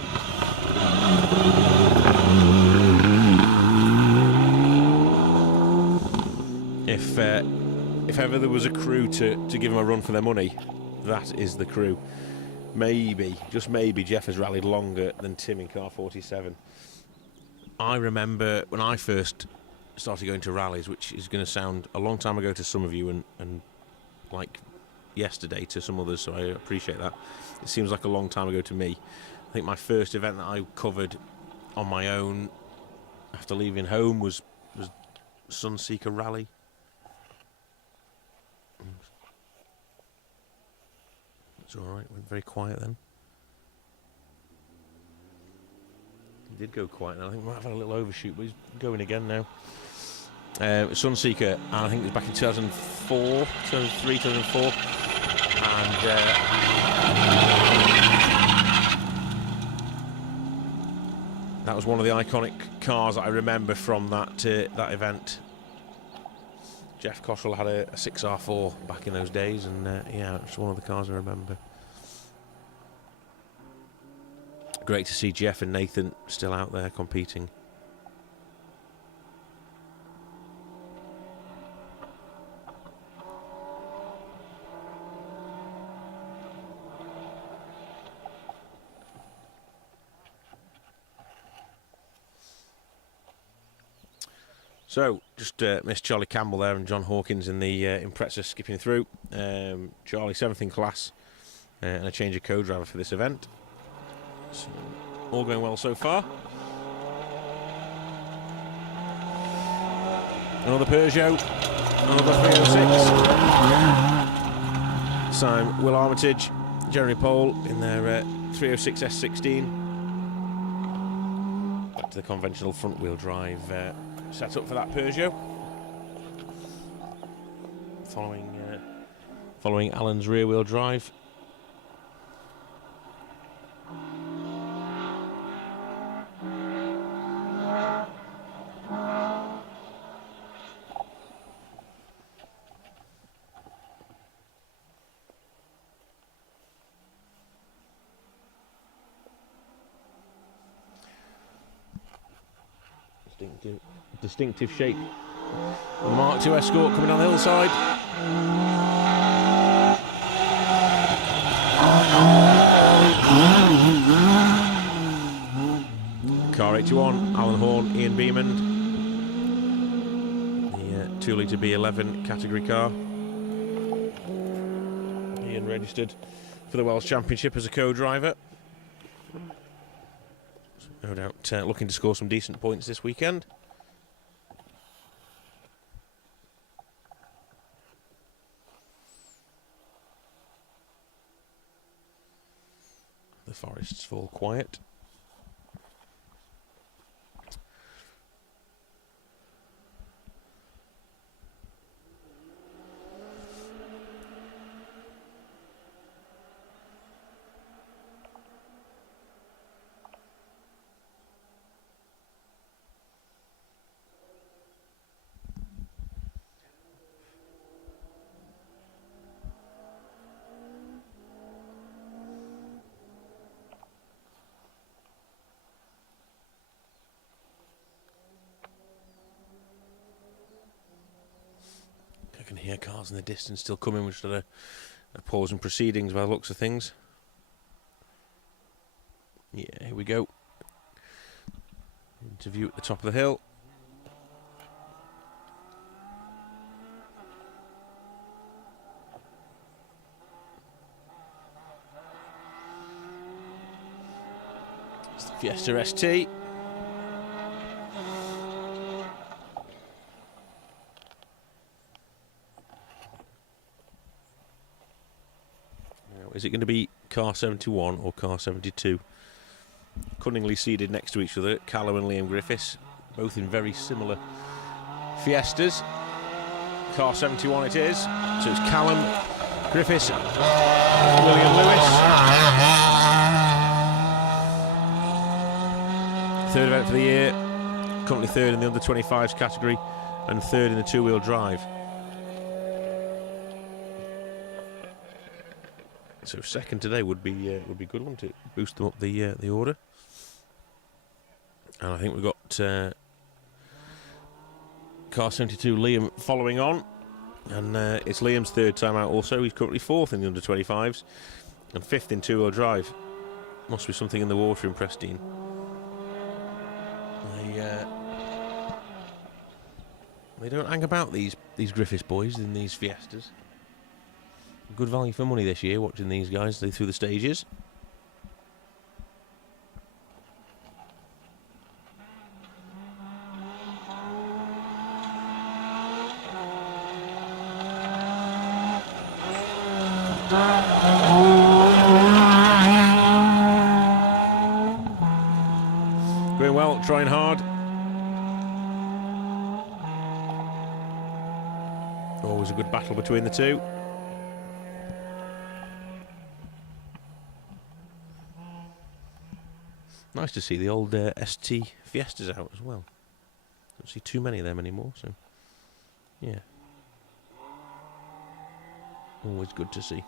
If ever there was a crew to give them a run for their money, that is the crew. Maybe, just maybe, Jeff has rallied longer than Tim in car 47. I remember when I first started going to rallies, which is going to sound a long time ago to some of you and like yesterday to some others, so I appreciate that. It seems like a long time ago to me. I think my first event that I covered on my own after leaving home was Sunseeker Rally. It's alright, went very quiet then. He did go quiet now. I think we might have had a little overshoot, but he's going again now. Sunseeker, I think it was back in 2004, 2003, 2004. And that was one of the iconic cars that I remember from that event. Jeff Cottrell had a 6R4 back in those days, and yeah, it's one of the cars I remember. Great to see Jeff and Nathan still out there competing. So, just missed Charlie Campbell there and John Hawkins in the Impreza skipping through. Charlie 7th in class and a change of co-driver for this event. So, all going well so far. Another Peugeot, another 306. last time. Will Armitage, Jeremy Pole in their 306 S16. Back to the conventional front-wheel drive setup for that Peugeot. Following Alan's rear-wheel drive. Distinctive shape. The Mark II Escort coming down the hillside. Car 81, Alan Horn, Ian Beamond. The 2 litre B11 category car. Ian registered for the Welsh Championship as a co-driver. No doubt looking to score some decent points this weekend. The forests fall quiet. I can hear cars in the distance still coming, which are a pause in proceedings by the looks of things. Yeah, here we go. Interview at the top of the hill. It's the Fiesta ST. Is it going to be car 71 or car 72? Cunningly seated next to each other, Callum and Liam Griffiths, both in very similar Fiestas. Car 71 it is. So it's Callum Griffiths, William Lewis. Third event for the year. Currently third in the under 25s category and third in the two-wheel drive. So second today would be a good one to boost them up the order. And I think we've got car 72 Liam following on, and it's Liam's third time out also. He's currently fourth in the under 25s and fifth in two-wheel drive. Must be something in the water in Prestine. They don't hang about these Griffiths boys in these Fiestas. Good value for money this year, watching these guys through the stages. Going well, trying hard. Always a good battle between the two. Nice to see the old ST Fiestas out as well. Don't see too many of them anymore, so yeah. Always good to see.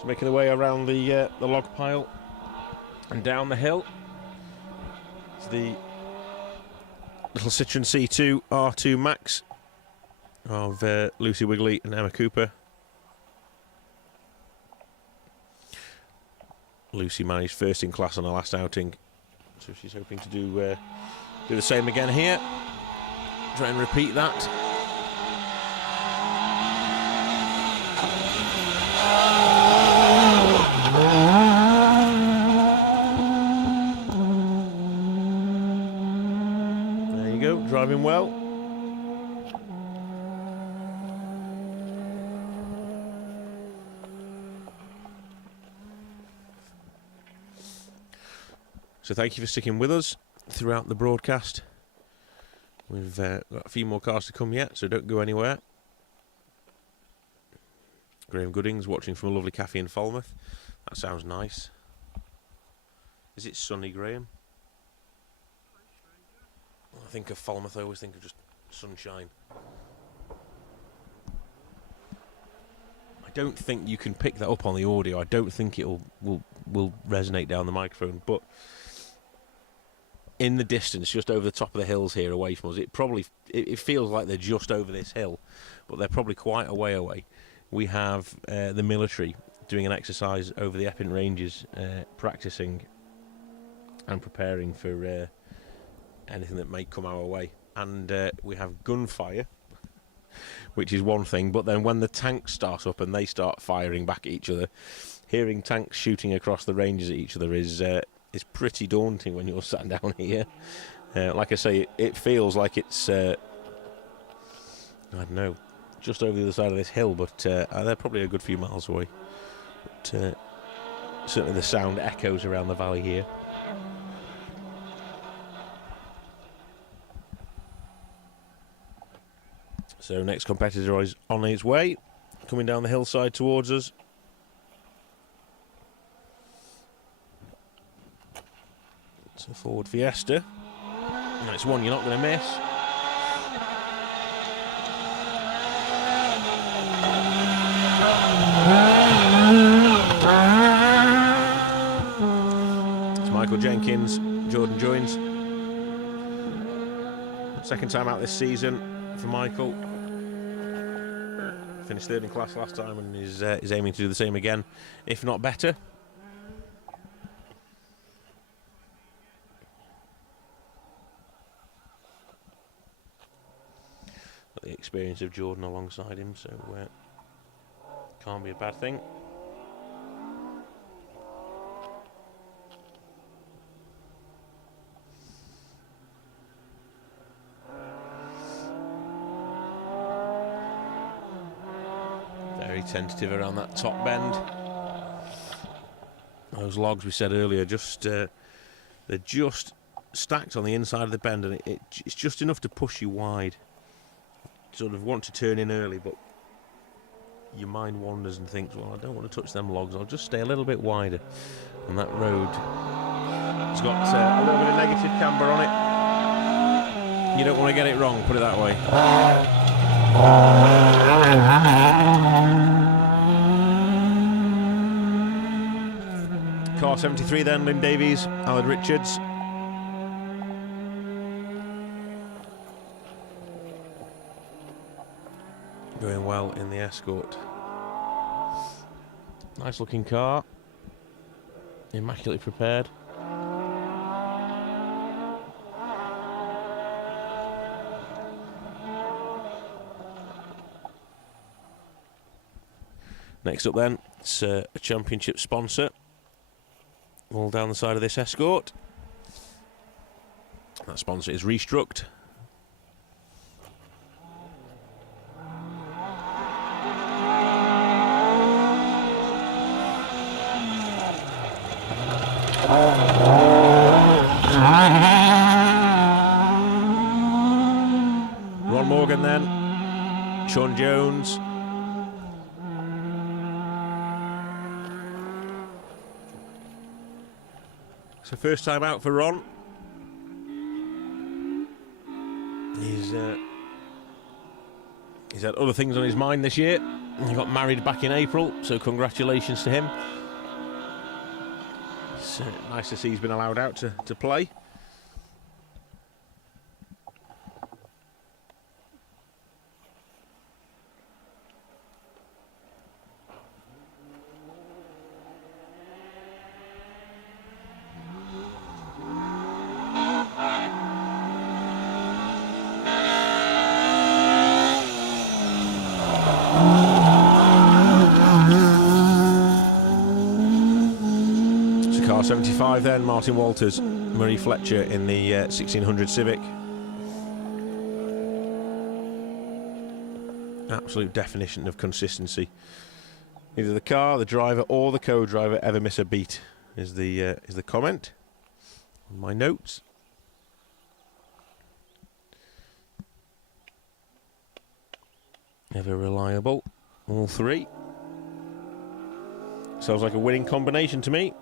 So making their way around the log pile and down the hill. It's the little Citroen C2 R2 Max of Lucy Wigley and Emma Cooper. Lucy managed first in class on her last outing, so she's hoping to do the same again here. Try and repeat that. There you we go, driving well. So thank you for sticking with us throughout the broadcast. We've got a few more cars to come yet, so don't go anywhere. Graham Goodings watching from a lovely cafe in Falmouth. That sounds nice. Is it sunny, Graham? I think of Falmouth, I always think of just sunshine. I don't think you can pick that up on the audio. I don't think it will resonate down the microphone, but in the distance, just over the top of the hills here away from us, it feels like they're just over this hill, but they're probably quite a way away. We have the military doing an exercise over the Epping Ranges, practicing and preparing for anything that may come our way. And we have gunfire, which is one thing, but then when the tanks start up and they start firing back at each other, hearing tanks shooting across the ranges at each other is pretty daunting when you're sat down here. Like I say, it feels like it's, I don't know, just over the other side of this hill, but they're probably a good few miles away. But certainly the sound echoes around the valley here. So next competitor is on his way, coming down the hillside towards us. It's a Ford Fiesta. And it's one you're not going to miss. It's Michael Jenkins, Jordan Joins. Second time out this season for Michael. Finished third in class last time and is aiming to do the same again, if not better. Got the experience of Jordan alongside him, so can't be a bad thing. Very tentative around that top bend. Those logs we said earlier, they're just stacked on the inside of the bend, and it's just enough to push you wide. Sort of want to turn in early, but your mind wanders and thinks, well, I don't want to touch them logs, I'll just stay a little bit wider. And that road has got a little bit of negative camber on it. You don't want to get it wrong, put it that way. Car 73 then, Lynn Davies, Alan Richards. Going well in the Escort. Nice looking car. Immaculately prepared. Next up then, it's a championship sponsor. All down the side of this Escort. That sponsor is Restruct. Ron Morgan then. Sean Jones. So first time out for Ron. He's had other things on his mind this year. He got married back in April, so congratulations to him. It's nice to see he's been allowed out to play. Car 75 then, Martin Walters, Murray Fletcher in the 1600 Civic. Absolute definition of consistency. Either the car, the driver, or the co-driver ever miss a beat, is the comment on my notes. Ever reliable, all three. Sounds like a winning combination to me.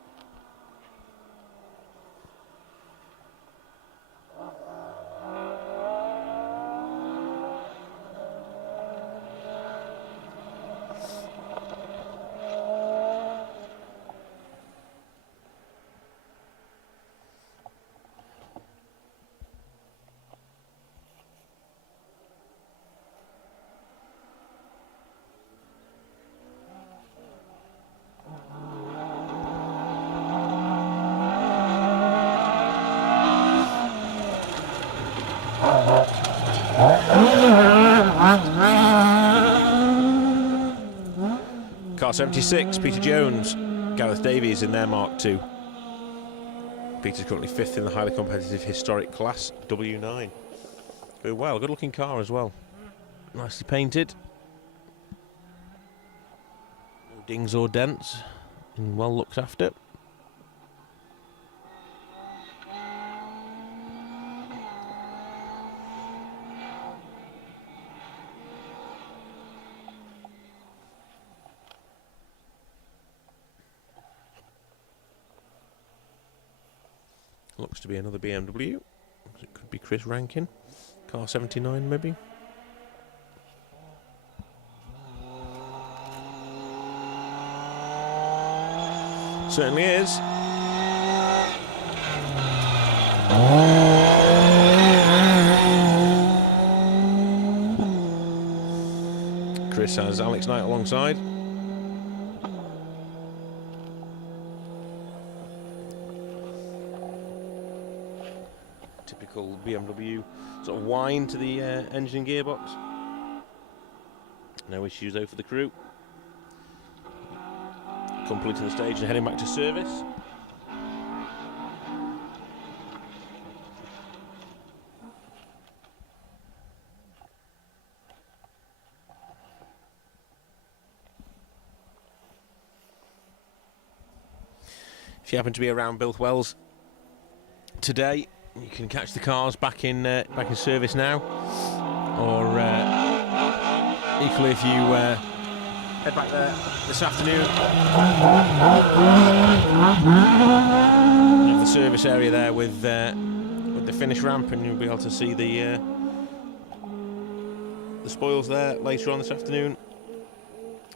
Car 76, Peter Jones, Gareth Davies in their Mark II. Peter's currently 5th in the highly competitive historic class, W9. Going well, good looking car as well. Nicely painted. No dings or dents, and well looked after. Looks to be another BMW. It could be Chris Rankin. Car 79 maybe. Certainly is. Chris has Alex Knight alongside. Typical BMW sort of whine to the engine gearbox. No issues though for the crew. Completing the stage and heading back to service. If you happen to be around Bilthwells today, you can catch the cars back in service now, or equally if you head back there this afternoon, you have the service area there with the finish ramp, and you'll be able to see the spoils there later on this afternoon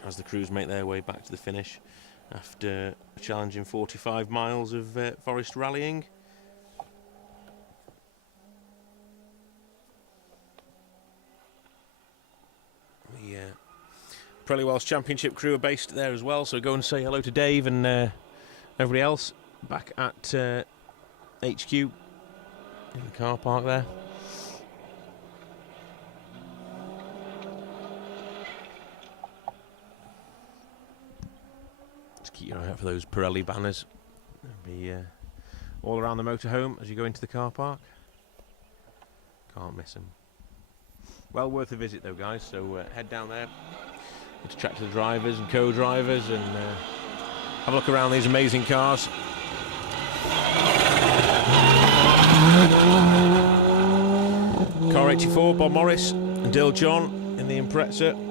as the crews make their way back to the finish after a challenging 45 miles of forest rallying. The Pirelli Welsh Championship crew are based there as well, so go and say hello to Dave and everybody else back at HQ in the car park there. Just keep your eye out for those Pirelli banners. They'll be all around the motorhome as you go into the car park. Can't miss them. Well worth a visit though, guys, so head down there to chat to the drivers and co-drivers and have a look around these amazing cars. Car 84, Bob Morris and Dill John in the Impreza.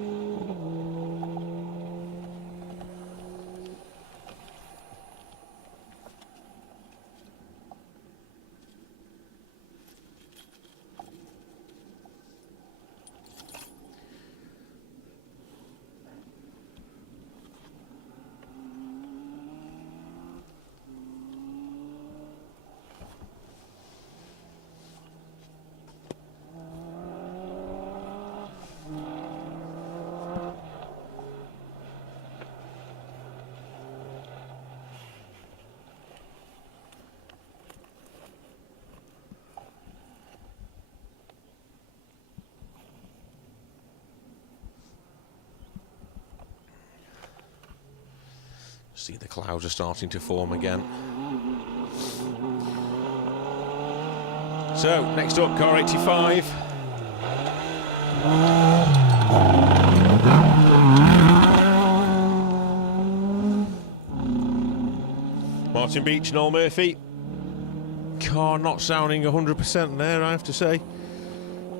See, the clouds are starting to form again. So, next up, car 85. Martin Beach, Noel Murphy. Car not sounding 100% there, I have to say.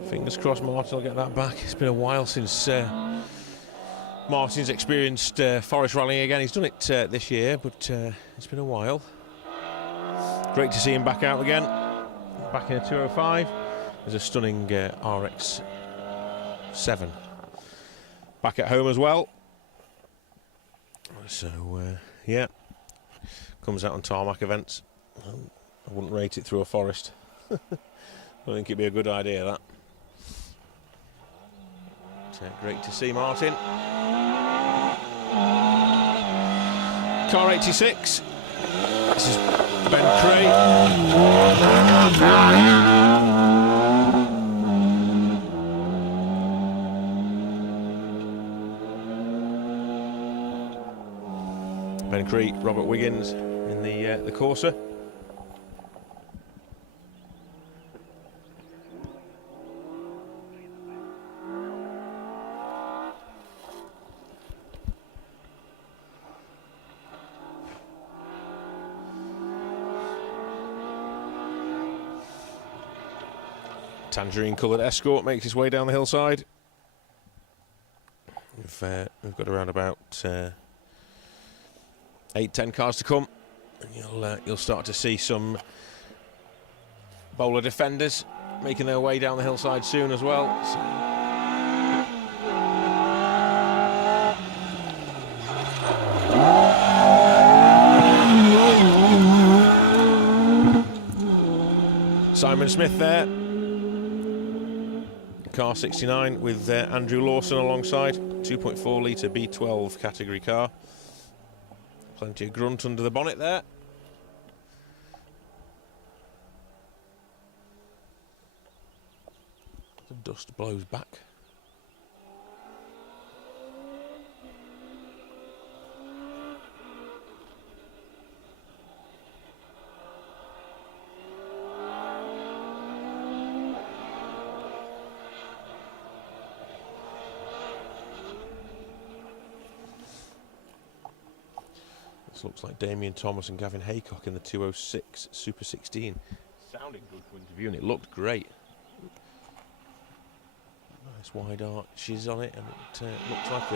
Fingers crossed Martin will get that back. It's been a while since Martin's experienced forest rallying again. He's done it this year, but it's been a while. Great to see him back out again. Back in a 205. There's a stunning RX-7. Back at home as well. So, yeah. Comes out on tarmac events. I wouldn't rate it through a forest. I don't think it'd be a good idea, that. Great to see Martin. Car 86. This is Ben Cray. Ben Cray, Robert Wiggins in the Corsa. Tangerine coloured Escort makes its way down the hillside. We've got around about 8-10 cars to come, and you'll start to see some bowler defenders making their way down the hillside soon as well. Simon Smith there. Car 69 with Andrew Lawson alongside. 2.4 litre B12 category car. Plenty of grunt under the bonnet there. The dust blows back. Looks like Damien Thomas and Gavin Haycock in the 206 Super 16. Sounded good for interview and it looked great. Nice wide arches on it and it looked like a...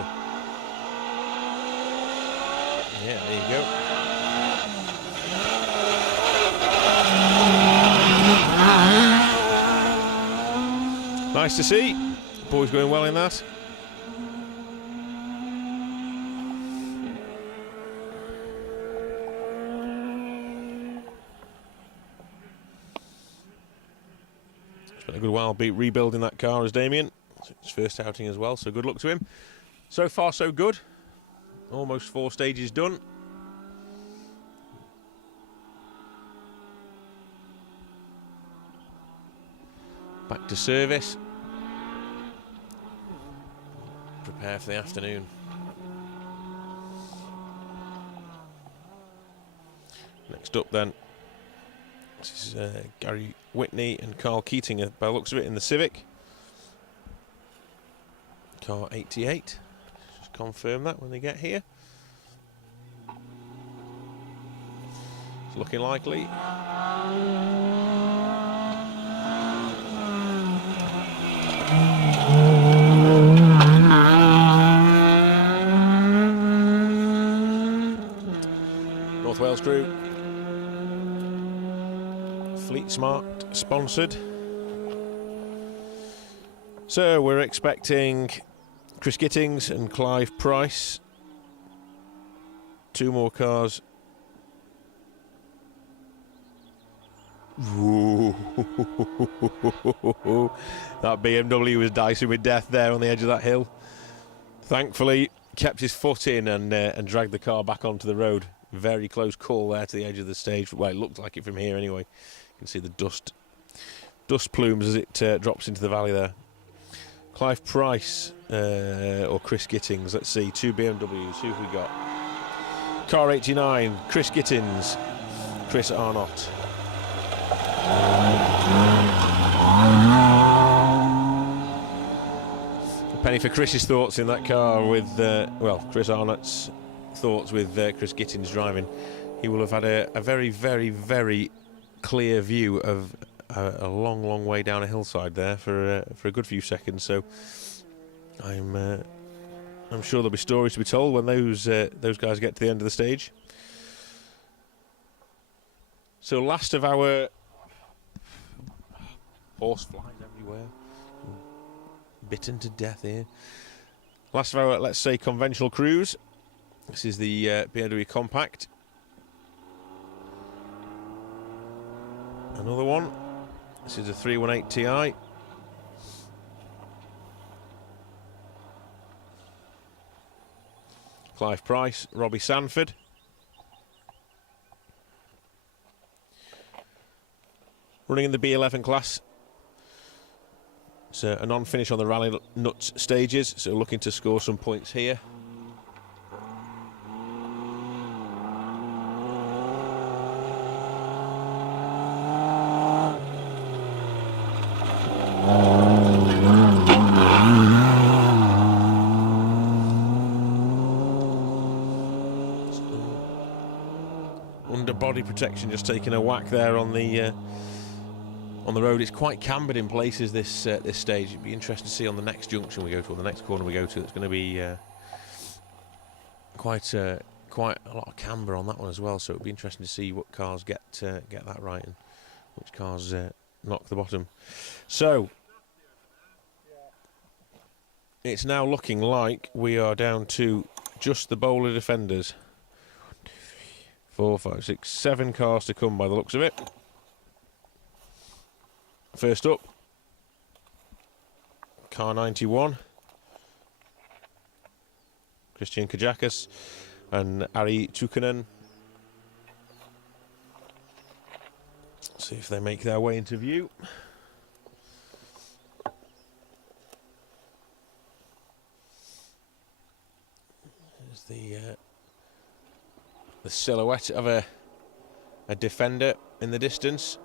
Yeah, there you go. Nice to see. The boys going well in that. A good while rebuilding that car as Damien. It's his first outing as well, so good luck to him. So far so good. Almost 4 stages done. Back to service. Prepare for the afternoon. Next up then, this is Gary Whitney and Carl Keating, by the looks of it, in the Civic. Car 88. Just confirm that when they get here. It's looking likely. North Wales crew. Fleet Smart sponsored. So we're expecting Chris Gittings and Clive Price. 2 more cars. Ooh. That BMW was dicing with death there on the edge of that hill. Thankfully kept his foot in and dragged the car back onto the road. Very close call there to the edge of the stage. Well, it looked like it from here anyway. You can see the dust plumes as it drops into the valley there. Clive Price or Chris Gittings. Let's see, 2 BMWs. Who have we got? Car 89, Chris Gittings, Chris Arnott. Danny, for Chris's thoughts in that car with, Chris Arnott's thoughts with Chris Gittins driving. He will have had a very, very, very clear view of a long, long way down a hillside there for a good few seconds. So I'm sure there'll be stories to be told when those guys get to the end of the stage. So last of our horse flies everywhere, bitten to death here. Last of our, let's say, conventional crews. This is the BMW Compact. Another one. This is a 318 Ti. Clive Price, Robbie Sanford. Running in the B11 class. It's a non-finish on the Rally Nuts stages, so looking to score some points here. Underbody protection just taking a whack there on the road. It's quite cambered in places, this stage. It'd be interesting to see on the next junction we go to, or the next corner we go to. It's going to be quite a lot of camber on that one as well. So it'd be interesting to see what cars get that right and which cars knock the bottom. So it's now looking like we are down to just the bowler defenders. 1, 2, 3, 4, 5, 6, 7 cars to come by the looks of it. First up, car 91, Christian Kajakis and Ari Tukanen. See if they make their way into view. There's the silhouette of a defender in the distance.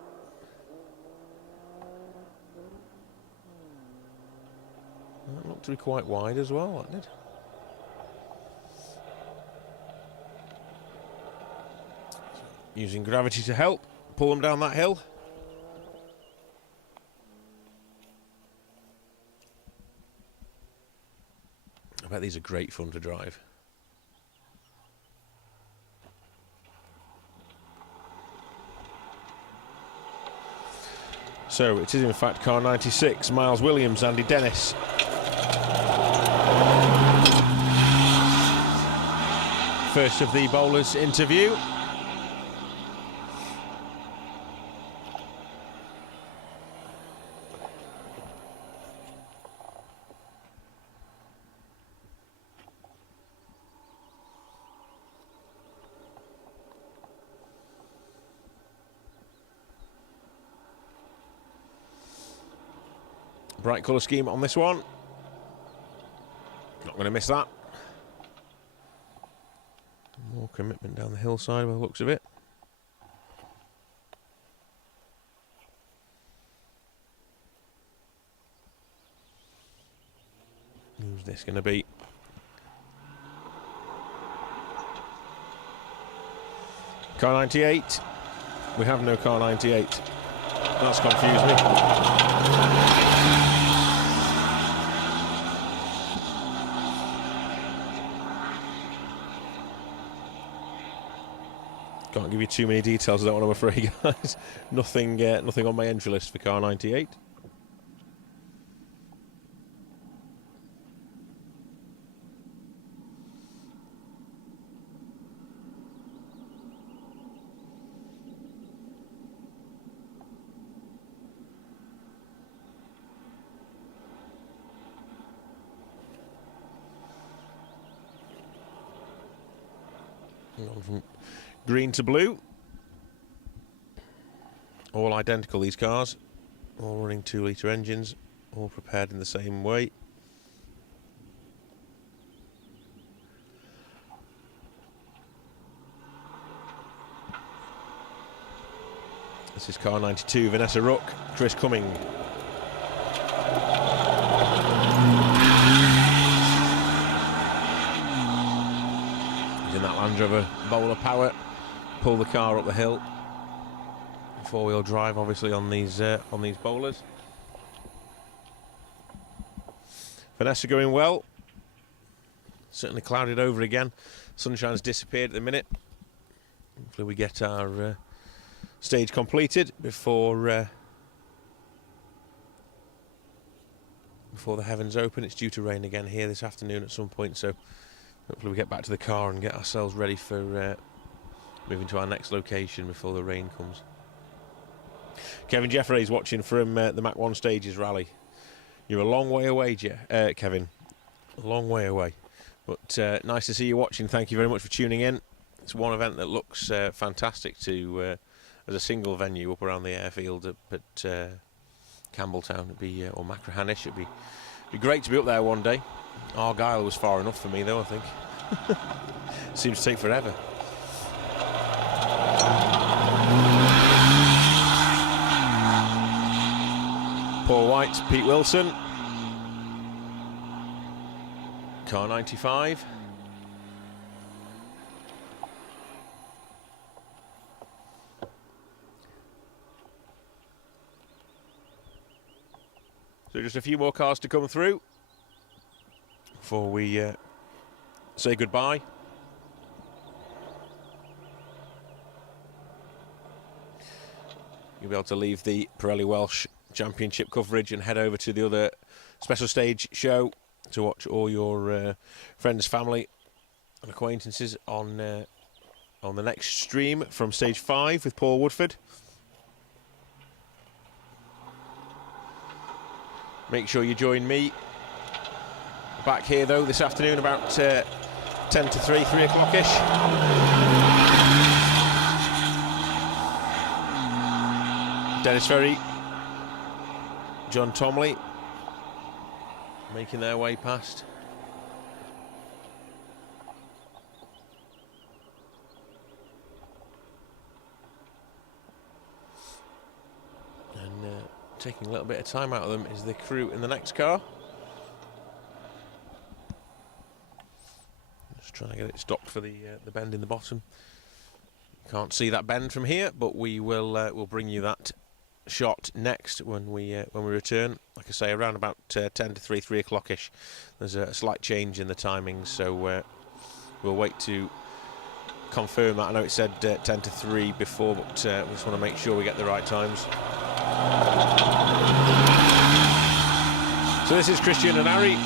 That looked to be quite wide as well, that did. Using gravity to help pull them down that hill. I bet these are great fun to drive. So it is in fact car 96, Miles Williams, Andy Dennis. First of the bowlers into view. Bright colour scheme on this one. Not going to miss that. More commitment down the hillside by the looks of it. Who's this going to be? Car 98. We have no car 98. That's confused me. Can't give you too many details of that one, I'm afraid, guys. Nothing on my entry list for car 98. From green to blue, all identical, these cars, all running 2-litre engines, all prepared in the same way. This is car 92, Vanessa Rook, Chris Cumming. Land Rover bowler power, pull the car up the hill. Four-wheel drive, obviously, on these bowlers. Vanessa going well. Certainly clouded over again. Sunshine's disappeared at the minute. Hopefully we get our stage completed before the heavens open. It's due to rain again here this afternoon at some point, so hopefully we get back to the car and get ourselves ready for moving to our next location before the rain comes. Kevin Jeffrey's watching from the Mach 1 Stages rally. You're a long way away, Kevin. A long way away. But nice to see you watching. Thank you very much for tuning in. It's one event that looks fantastic to as a single venue up around the airfield up at Campbelltown. It'd be or Macrahanish. It'd be great to be up there one day. Argyle was far enough for me, though. I think seems to take forever. Paul White, Pete Wilson, car 95. So just a few more cars to come through before we say goodbye. You'll be able to leave the Pirelli Welsh Championship coverage and head over to the other special stage show to watch all your friends, family and acquaintances on the next stream from stage 5 with Paul Woodford. Make sure you join me back here though this afternoon about 10 to 3 o'clock-ish. Dennis Ferry, John Tomley making their way past. And taking a little bit of time out of them is the crew in the next car. Just trying to get it stopped for the bend in the bottom. Can't see that bend from here, but we will we'll bring you that shot next when we return. Like I say, around about 10 to 3 o'clock-ish. There's a slight change in the timings, so we'll wait to confirm that. I know it said 10 to 3 before, but we just want to make sure we get the right times. So this is Christian and Ari.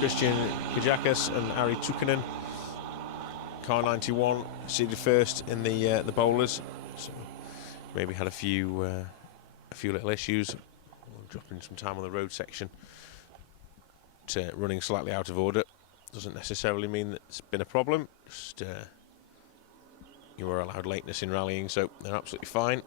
Christian Kajakas and Ari Tukanen. Car 91 seeded first in the bowlers. So maybe had a few little issues. Dropping some time on the road section. Running slightly out of order doesn't necessarily mean that it's been a problem. Just you were allowed lateness in rallying, so they're absolutely fine.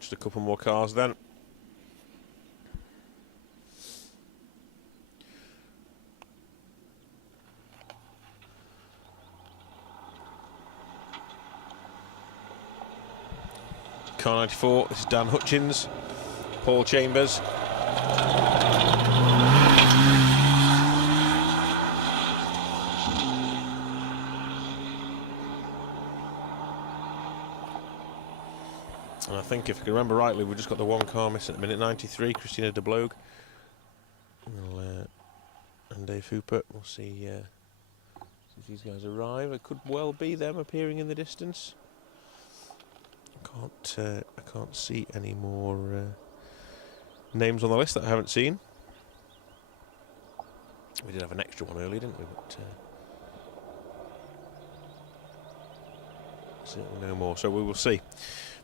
Just a couple more cars then. Car 94, this is Dan Hutchins, Paul Chambers. And I think, if I can remember rightly, we've just got the one car missing at the minute, 93, Christina de Bloog. And Dave Hooper. We'll see if these guys arrive. It could well be them appearing in the distance. I can't see any more names on the list that I haven't seen. We did have an extra one earlier, didn't we? But certainly no more. So we will see.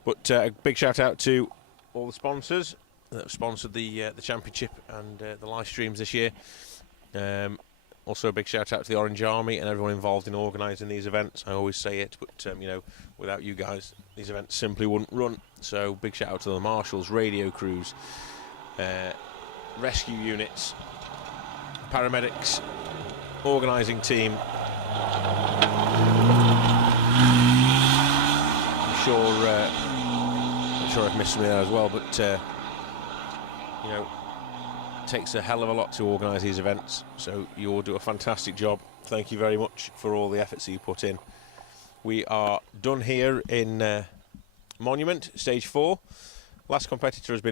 But a big shout out to all the sponsors that have sponsored the championship and the live streams this year. Also a big shout out to the Orange Army and everyone involved in organising these events. I always say it, but you know, without you guys, these events simply wouldn't run. So big shout out to the marshals, radio crews, rescue units, paramedics, organising team, I'm sure I've missed something there as well, but you know, it takes a hell of a lot to organise these events, so you all do a fantastic job. Thank you very much for all the efforts that you put in. We are done here in Monument, stage 4. Last competitor has been